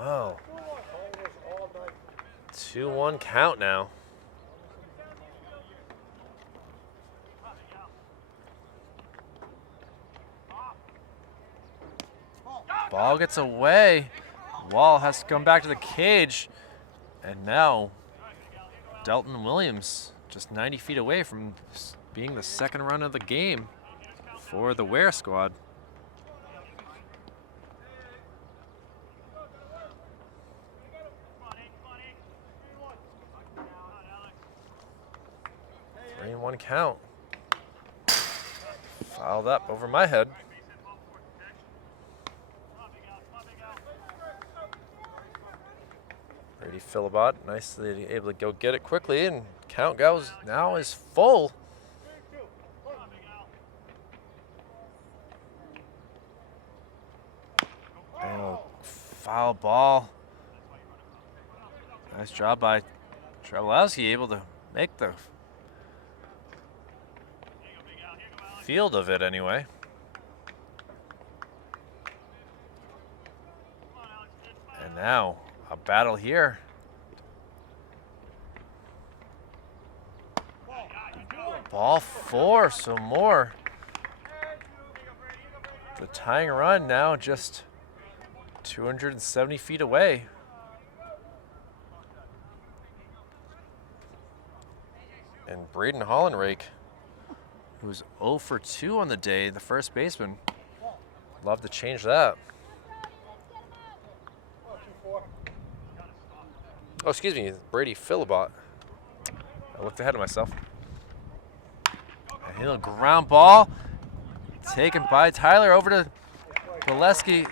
Wow. 2-1 count now. Ball gets away. Wall has to come back to the cage. And now Delton Williams just 90 feet away from being the second run of the game for the Weare squad. One count. Fouled up over my head. Brady Philbot, nicely able to go get it quickly, and count goes now is full. And a foul ball. Nice job by Travelowski, able to make the field of it anyway. And now a battle here. Ball 4, so more. The tying run now just 270 feet away. And Braden Hollenrake, who's 0 for 2 on the day, the first baseman. Love to change that. Oh, excuse me, Brady Philbot. I looked ahead of myself. A little ground ball taken by Tyler over to Bolesky.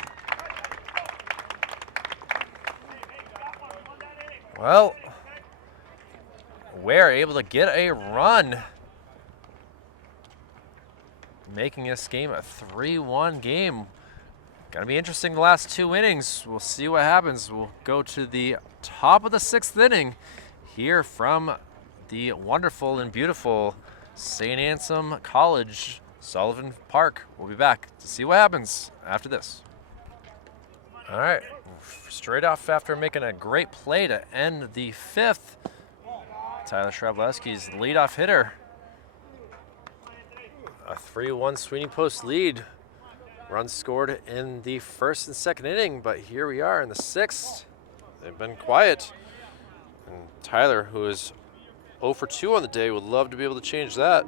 Well, Weare able to get a run, making this game a 3-1 game. Gonna be interesting the last 2 innings. We'll see what happens. We'll go to the top of the 6th inning here from the wonderful and beautiful St. Anselm College, Sullivan Park. We'll be back to see what happens after this. All right, straight off after making a great play to end the 5th, Tyler Shrableski's leadoff hitter. A 3-1 Sweeney Post lead. Runs scored in the 1st and 2nd inning, but here we are in the 6th. They've been quiet. And Tyler, who is 0 for 2 on the day, would love to be able to change that.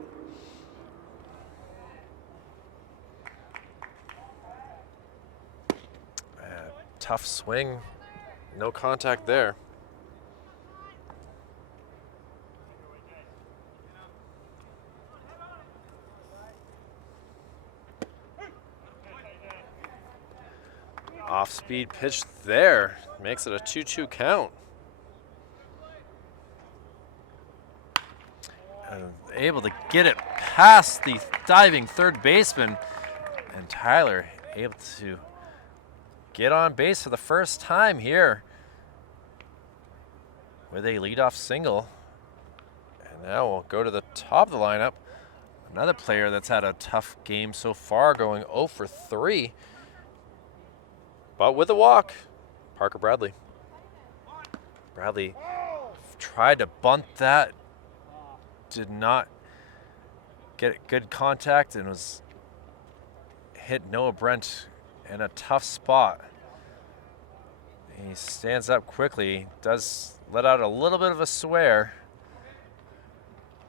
Tough swing, no contact there. Off-speed pitch there, makes it a 2-2 count. And able to get it past the diving third baseman, and Tyler able to get on base for the first time here with a leadoff single. And now we'll go to the top of the lineup. Another player that's had a tough game so far, going 0 for 3. But with a walk, Parker Bradley. Bradley tried to bunt that, did not get good contact, and was hit Noah Brent in a tough spot. He stands up quickly, does let out a little bit of a swear.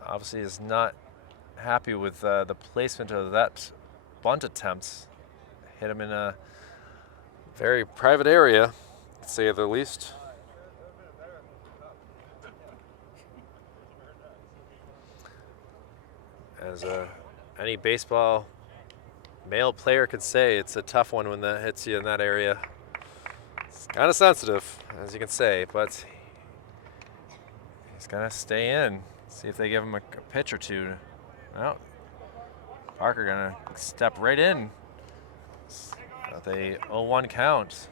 Obviously is not happy with the placement of that bunt attempt. Hit him in a very private area, to say the least. As any baseball male player could say, it's a tough one when that hits you in that area. It's kind of sensitive, as you can say, but he's gonna stay in. See if they give him a pitch or two. Well, Parker gonna step right in with a 0-1 count.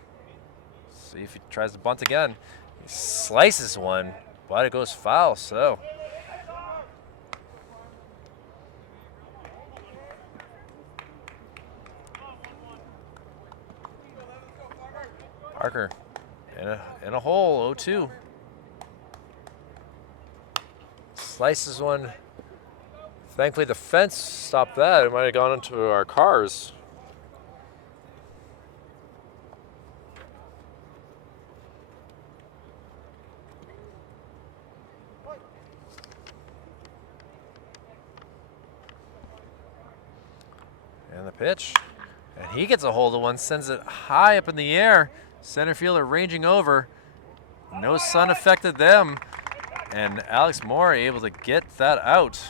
See if he tries to bunt again. He slices one, but it goes foul, so. Parker in a hole, 0-2. Slices one. Thankfully the fence stopped that. It might have gone into our cars. And the pitch. And he gets a hold of one, sends it high up in the air. Center fielder ranging over. No sun affected them. And Alex Moore able to get that out.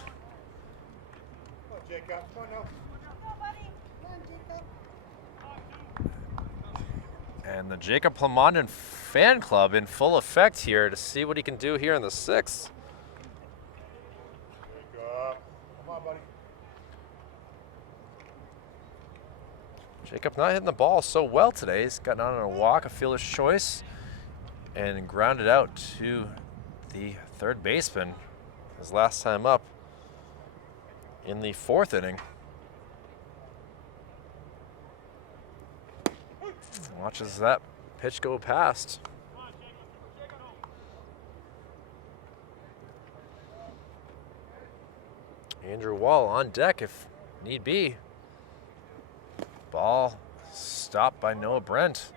Come on, Jacob. Come on now. And the Jacob Plamondon fan club in full effect here to see what he can do here in the 6th. Jacob. Come on, buddy. Jacob not hitting the ball so well today. He's gotten on a walk, a fielder's choice, and grounded out to the third baseman his last time up in the 4th inning. Watches that pitch go past. Andrew Wall on deck if need be. Ball stopped by Noah Brent.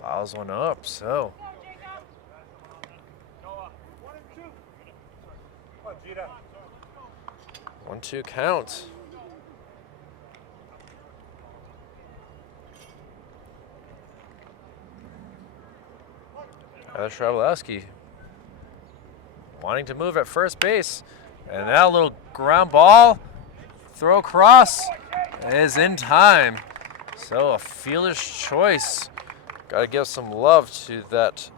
Fouls one up, so. 1-2 count. Tyler Strabolowski wanting to move at first base. And that little ground ball, throw across, is in time. So a fielder's choice. Got to give some love to that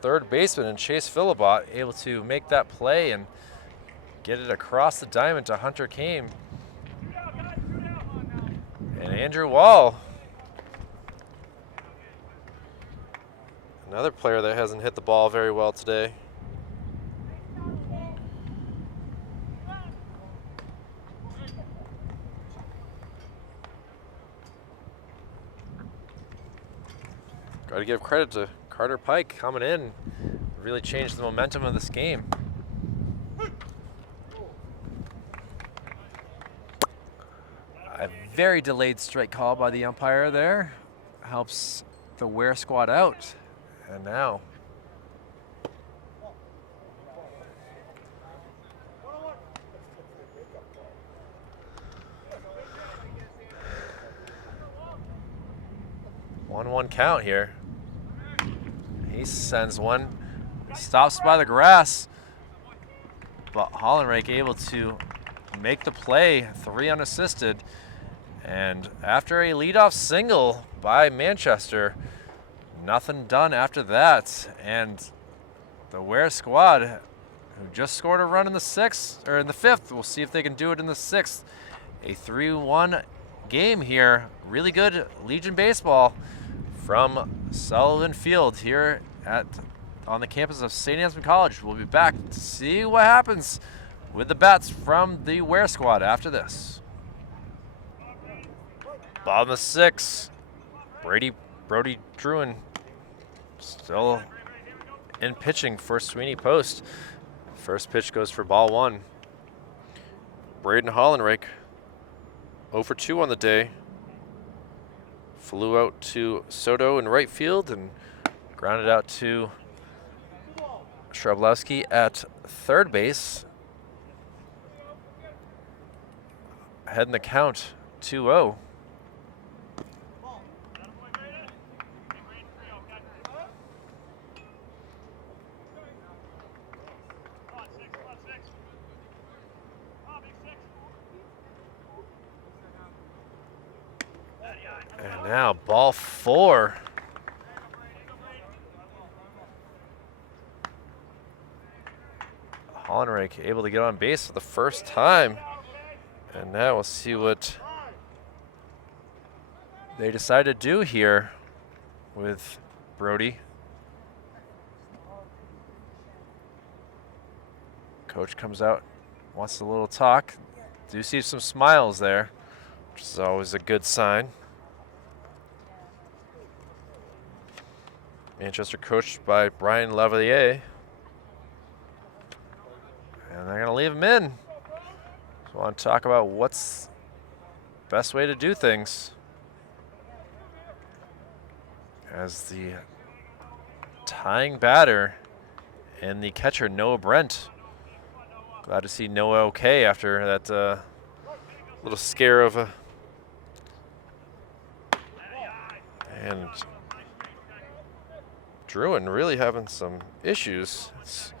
third baseman and Chase Philibot, able to make that play and get it across the diamond to Hunter Kame. And Andrew Wall, another player that hasn't hit the ball very well today. Got to give credit to Carter Pike coming in, really changed the momentum of this game. A very delayed strike call by the umpire there helps the Weare squad out. And now one count here. He sends one, stops by the grass, but Hollenreich able to make the play, 3 unassisted. And after a leadoff single by Manchester, nothing done after that. And the Weare squad, who just scored a run in the sixth, or in the fifth. We'll see if they can do it in the sixth. A 3-1 game here. Really good Legion baseball from Sullivan Field here on the campus of St. Anselm College. We'll be back to see what happens with the bats from the Weare squad after this. Bottom of 6. Brody Druin still in pitching for Sweeney Post. First pitch goes for ball 1. Braden Hollenreich 0 for 2 on the day. Flew out to Soto in right field and grounded out to Shrablowski at third base. Heading the count 2-0. And now ball 4. Hollenreich able to get on base for the first time. And now we'll see what they decide to do here with Brody. Coach comes out, wants a little talk. Do see some smiles there, which is always a good sign. Manchester coached by Brian Lavalier. And they're going to leave him in. So I want to talk about what's the best way to do things. As the tying batter and the catcher, Noah Brent. Glad to see Noah okay after that little scare of a... And Druin really having some issues. It's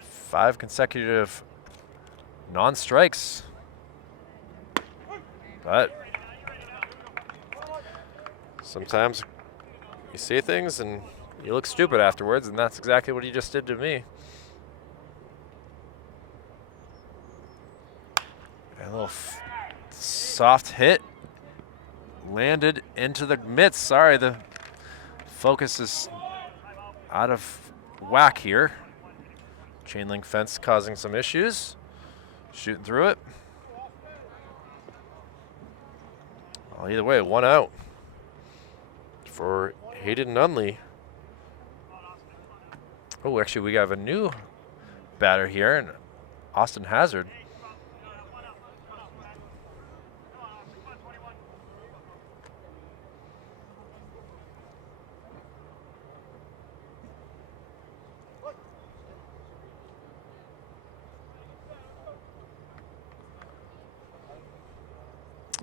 5 consecutive non-strikes. But sometimes you say things and you look stupid afterwards, and that's exactly what he just did to me. And a little soft hit landed into the mitts. Sorry, the focus is out of whack here. Chain link fence causing some issues. Shooting through it. Well, either way, 1 out for Hayden Nunley. Oh, actually, we have a new batter here, and Austin Hazard.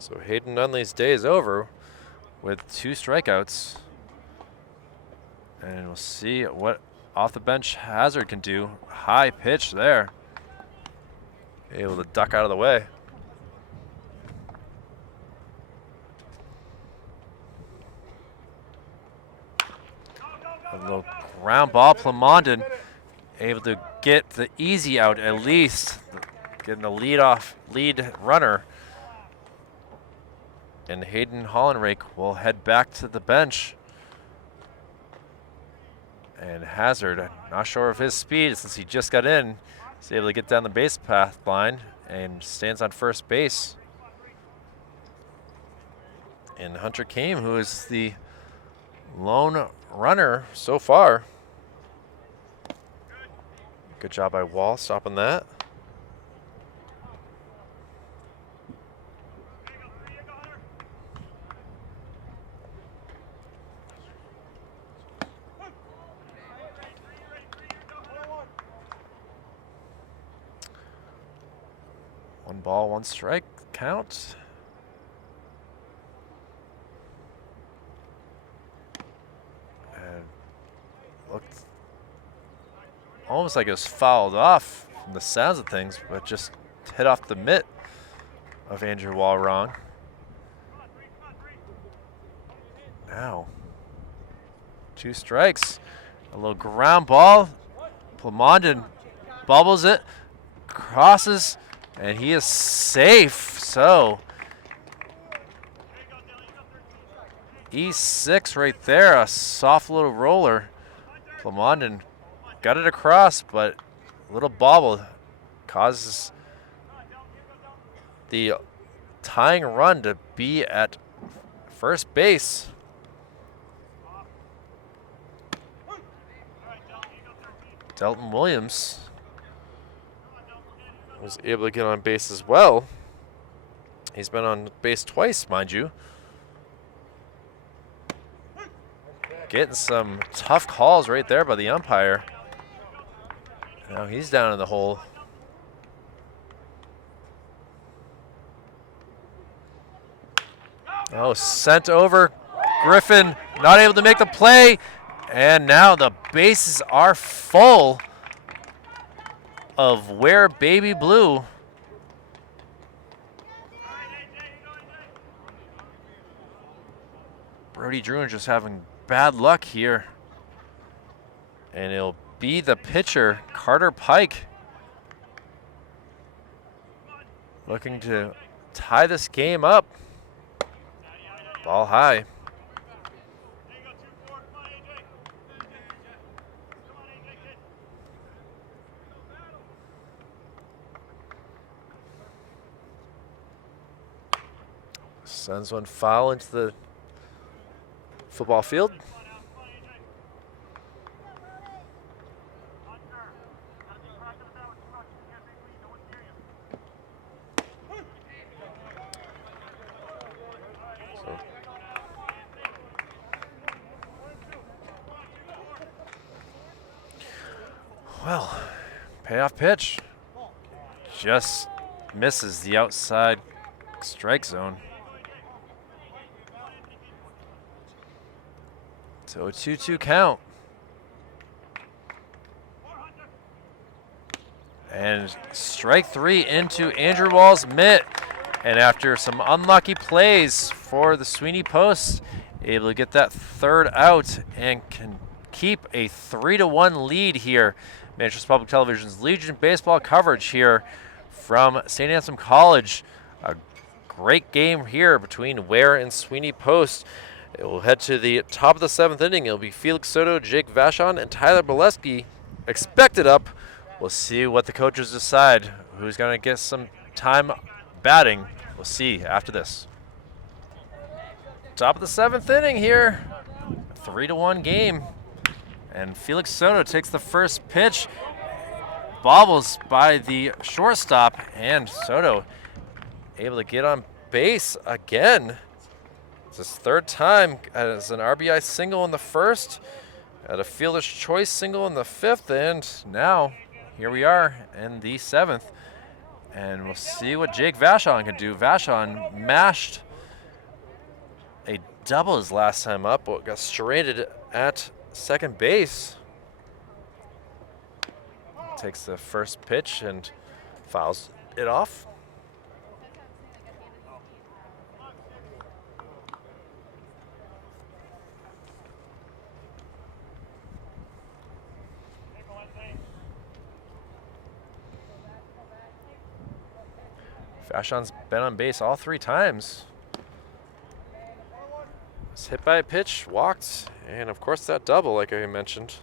So Hayden Nunley's day is over with 2 strikeouts. And we'll see what off the bench Hazard can do. High pitch there. Able to duck out of the way. A little ground ball. Plamondon able to get the easy out at least. Getting the lead runner. And Hayden Hollenreich will head back to the bench. And Hazard, not sure of his speed since he just got in, is able to get down the base path line and stands on first base. And Hunter Kame, who is the lone runner so far. Good job by Wall stopping that. One ball, 1 strike count. And looked almost like it was fouled off from the sounds of things, but just hit off the mitt of Andrew Wall wrong. Now, 2 strikes. A little ground ball. Plamondon bubbles it, crosses, and he is safe. So E6 right there, a soft little roller. Plamondon got it across, but a little bobble causes the tying run to be at first base. Delton Williams was able to get on base as well. He's been on base twice, mind you. Getting some tough calls right there by the umpire. Now he's down in the hole. Oh, sent over. Griffin not able to make the play. And now the bases are full of Weare Baby Blue. Brody Druin just having bad luck here. And it'll be the pitcher, Carter Pike, looking to tie this game up. Ball high. Sends one foul into the football field. Well, payoff pitch just misses the outside strike zone. So a 2-2 count. And strike three into Andrew Wall's mitt. And after some unlucky plays for the Sweeney Post, able to get that third out and can keep a 3-1 lead here. Manchester Public Television's Legion baseball coverage here from St. Anselm College. A great game here between Weare and Sweeney Post. It will head to the top of the seventh inning. It'll be Felix Soto, Jake Vachon, and Tyler Bolesky expected up. We'll see what the coaches decide. Who's going to get some time batting? We'll see after this. Top of the seventh inning here. 3-1 game. And Felix Soto takes the first pitch. Bobbles by the shortstop. And Soto able to get on base again. It's his third time as an RBI single in the first, at a fielder's choice single in the fifth, and now here we are in the seventh. And we'll see what Jake Vachon can do. Vachon mashed a double his last time up, but got stranded at second base. Takes the first pitch and fouls it off. Vachon's been on base all three times. Was hit by a pitch, walked, and of course that double, like I mentioned.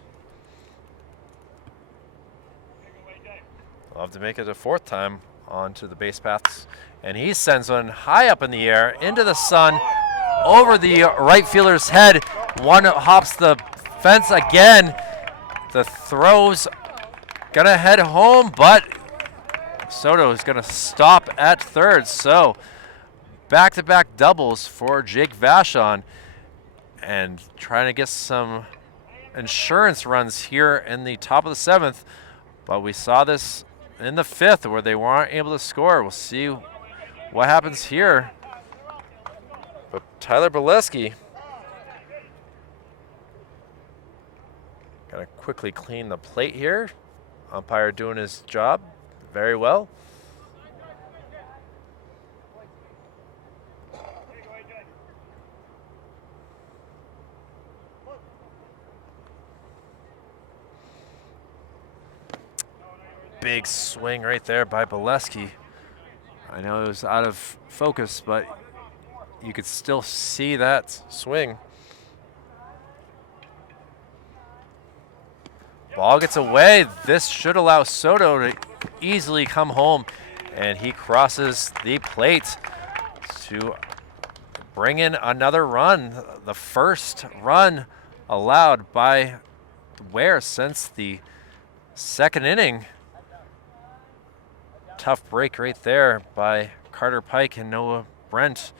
Love to make it a fourth time onto the base paths. And he sends one high up in the air, into the sun, over the right fielder's head. One hops the fence again. The throw's gonna head home, but Soto is going to stop at third. So back-to-back doubles for Jake Vachon, and trying to get some insurance runs here in the top of the seventh. But we saw this in the fifth where they weren't able to score. We'll see what happens here. But Tyler Bolesky got to quickly clean the plate here. Umpire doing his job very well. big swing right there by Bolesky. I know it was out of focus, but you could still see that swing. Ball gets away. This should allow Soto to easily come home, and he crosses the plate to bring in another run. The first run allowed by Weare since the second inning. Tough break right there by Carter Pike, and Noah Brent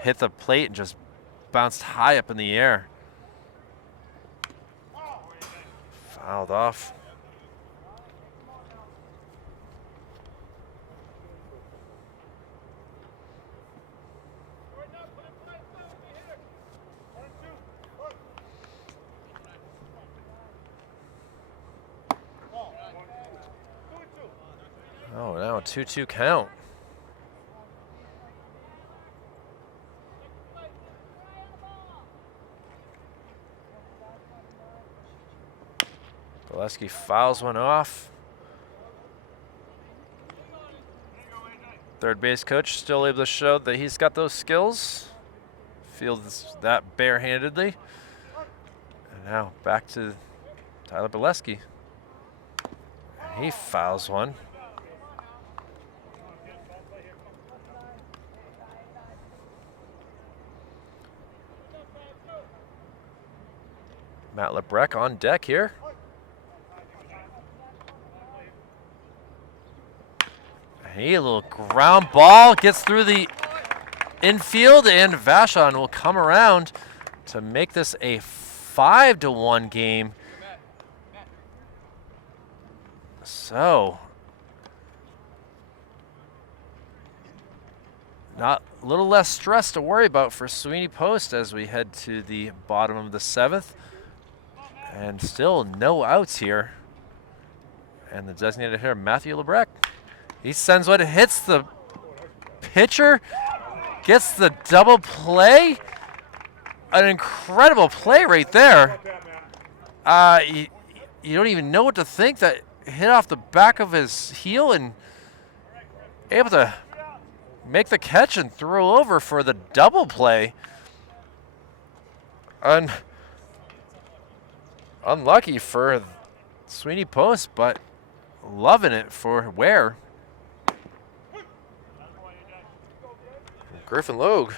hit the plate and just bounced high up in the air. Fouled off. Oh, now a 2-2 count. Bolesky fouls one off. Third base coach still able to show that he's got those skills. Fields that barehandedly. And now back to Tyler Bolesky. He fouls one. Matt Lebrecht on deck here. Hey, a little ground ball gets through the infield, and Vashon will come around to make this a 5-1 game. So, not a little less stress to worry about for Sweeney Post as we head to the bottom of the 7th. And still no outs here. And the designated hitter, Matthew Lebrecht. He sends one, hits the pitcher, gets the double play. An incredible play right there. You don't even know what to think. That hit off the back of his heel and able to make the catch and throw over for the double play. Unlucky for Sweeney Post, but loving it for Weare. Griffin Loge.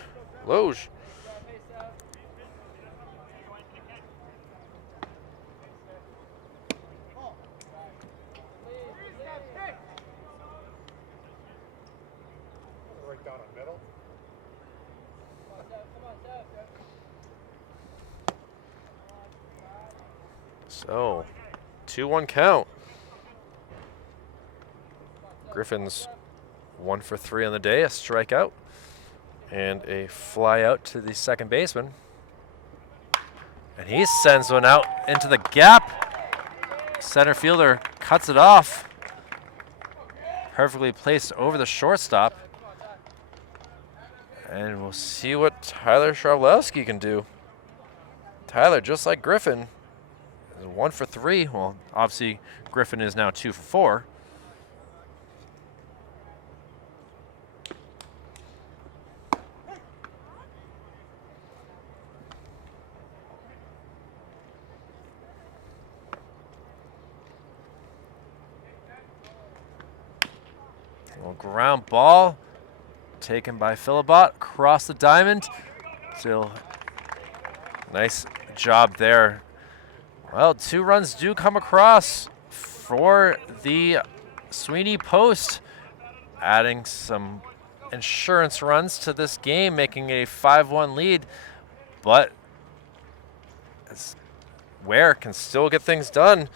Right down the middle. So, 2-1 count. Griffin's 1 for 3 on the day, a strikeout, and a fly out to the second baseman. And he sends one out into the gap. Center fielder cuts it off. Perfectly placed over the shortstop. And we'll see what Tyler Sharlowski can do. Tyler, just like Griffin, 1 for 3. Well, obviously Griffin is now 2 for 4. Little ground ball taken by Philibot across the diamond. Still nice job there. Well, 2 runs do come across for the Sweeney Post, adding some insurance runs to this game, making a 5-1 lead. But Weare can still get things done.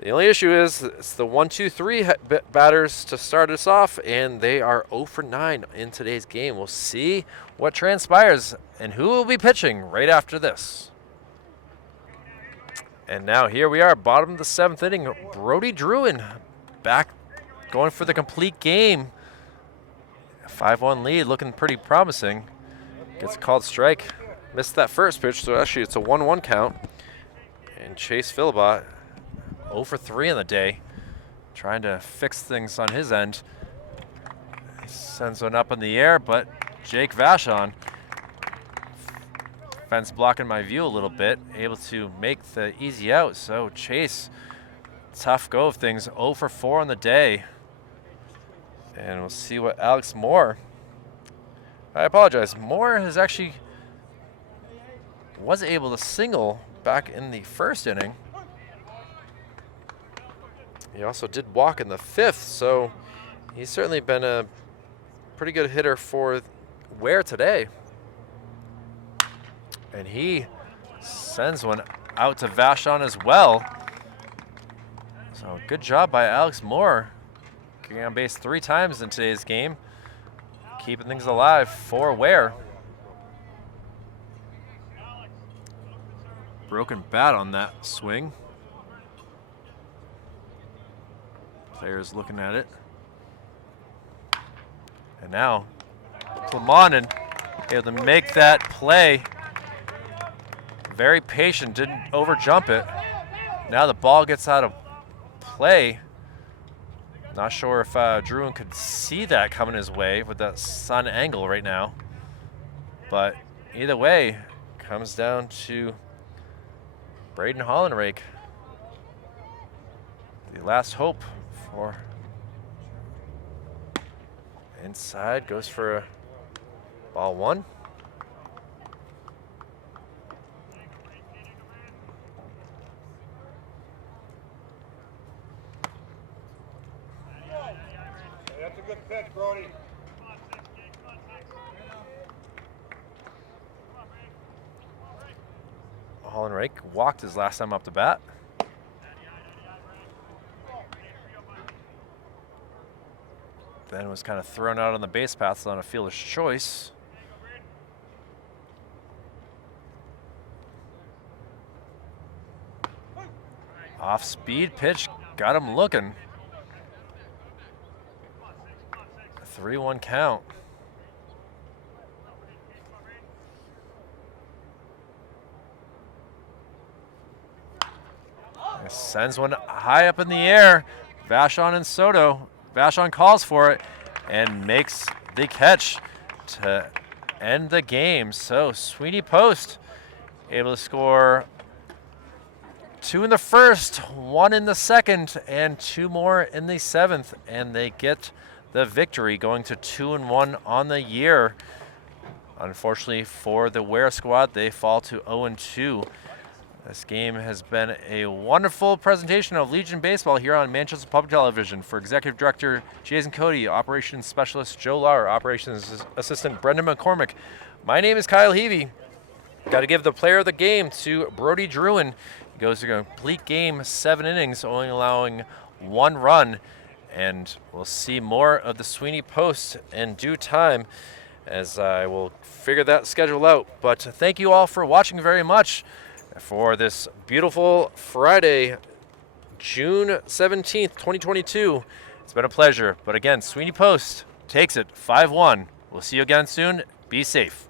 The only issue is it's the 1-2-3 batters to start us off, and they are 0 for 9 in today's game. We'll see what transpires and who will be pitching right after this. And now here we are, bottom of the 7th inning. Brody Druin back going for the complete game. 5-1 lead, looking pretty promising. Gets called strike. Missed that first pitch, so actually it's a 1-1 count. And Chase Philibot 0 for 3 on the day. trying to fix things on his end. He sends one up in the air, but Jake Vachon, fence blocking my view a little bit, able to make the easy out. So Chase, tough go of things, 0 for 4 on the day. And we'll see what Alex Moore, I apologize, Moore has actually was able to single back in the first inning. He also did walk in the 5th, so he's certainly been a pretty good hitter for Weare today. And he sends one out to Vachon as well. So good job by Alex Moore, getting on base 3 times in today's game, keeping things alive for Weare. Broken bat on that swing. Players looking at it. And now Clemonin able to make that play. Very patient, didn't overjump it. Now the ball gets out of play. Not sure if Druin could see that coming his way with that sun angle right now. But either way, comes down to Braden Hollenrake. The last hope for inside, goes for a ball 1. That's a good pitch, Brody. Hollenrake walked his last time up the bat. Then was kind of thrown out on the base paths on a fielder's choice. Off speed pitch, got him looking. 3-1 count. Sends one high up in the air. Vachon and Soto. Vachon calls for it and makes the catch to end the game. So Sweeney Post able to score 2 in the first, 1 in the second, and 2 more in the 7th, and they get the victory, going to 2-1 on the year. Unfortunately for the Weare squad, they fall to 0-2. This game has been a wonderful presentation of Legion Baseball here on Manchester Public Television. For Executive Director Jason Cody, Operations Specialist Joe Lauer, Operations Assistant Brendan McCormick, my name is Kyle Heavey. Got to give the player of the game to Brody Druin. He goes to a complete game, 7 innings, only allowing 1 run. And we'll see more of the Sweeney Post in due time as I will figure that schedule out. But thank you all for watching very much for this beautiful Friday, June 17th, 2022. It's been a pleasure. But again, Sweeney Post takes it 5-1. We'll see you again soon. Be safe.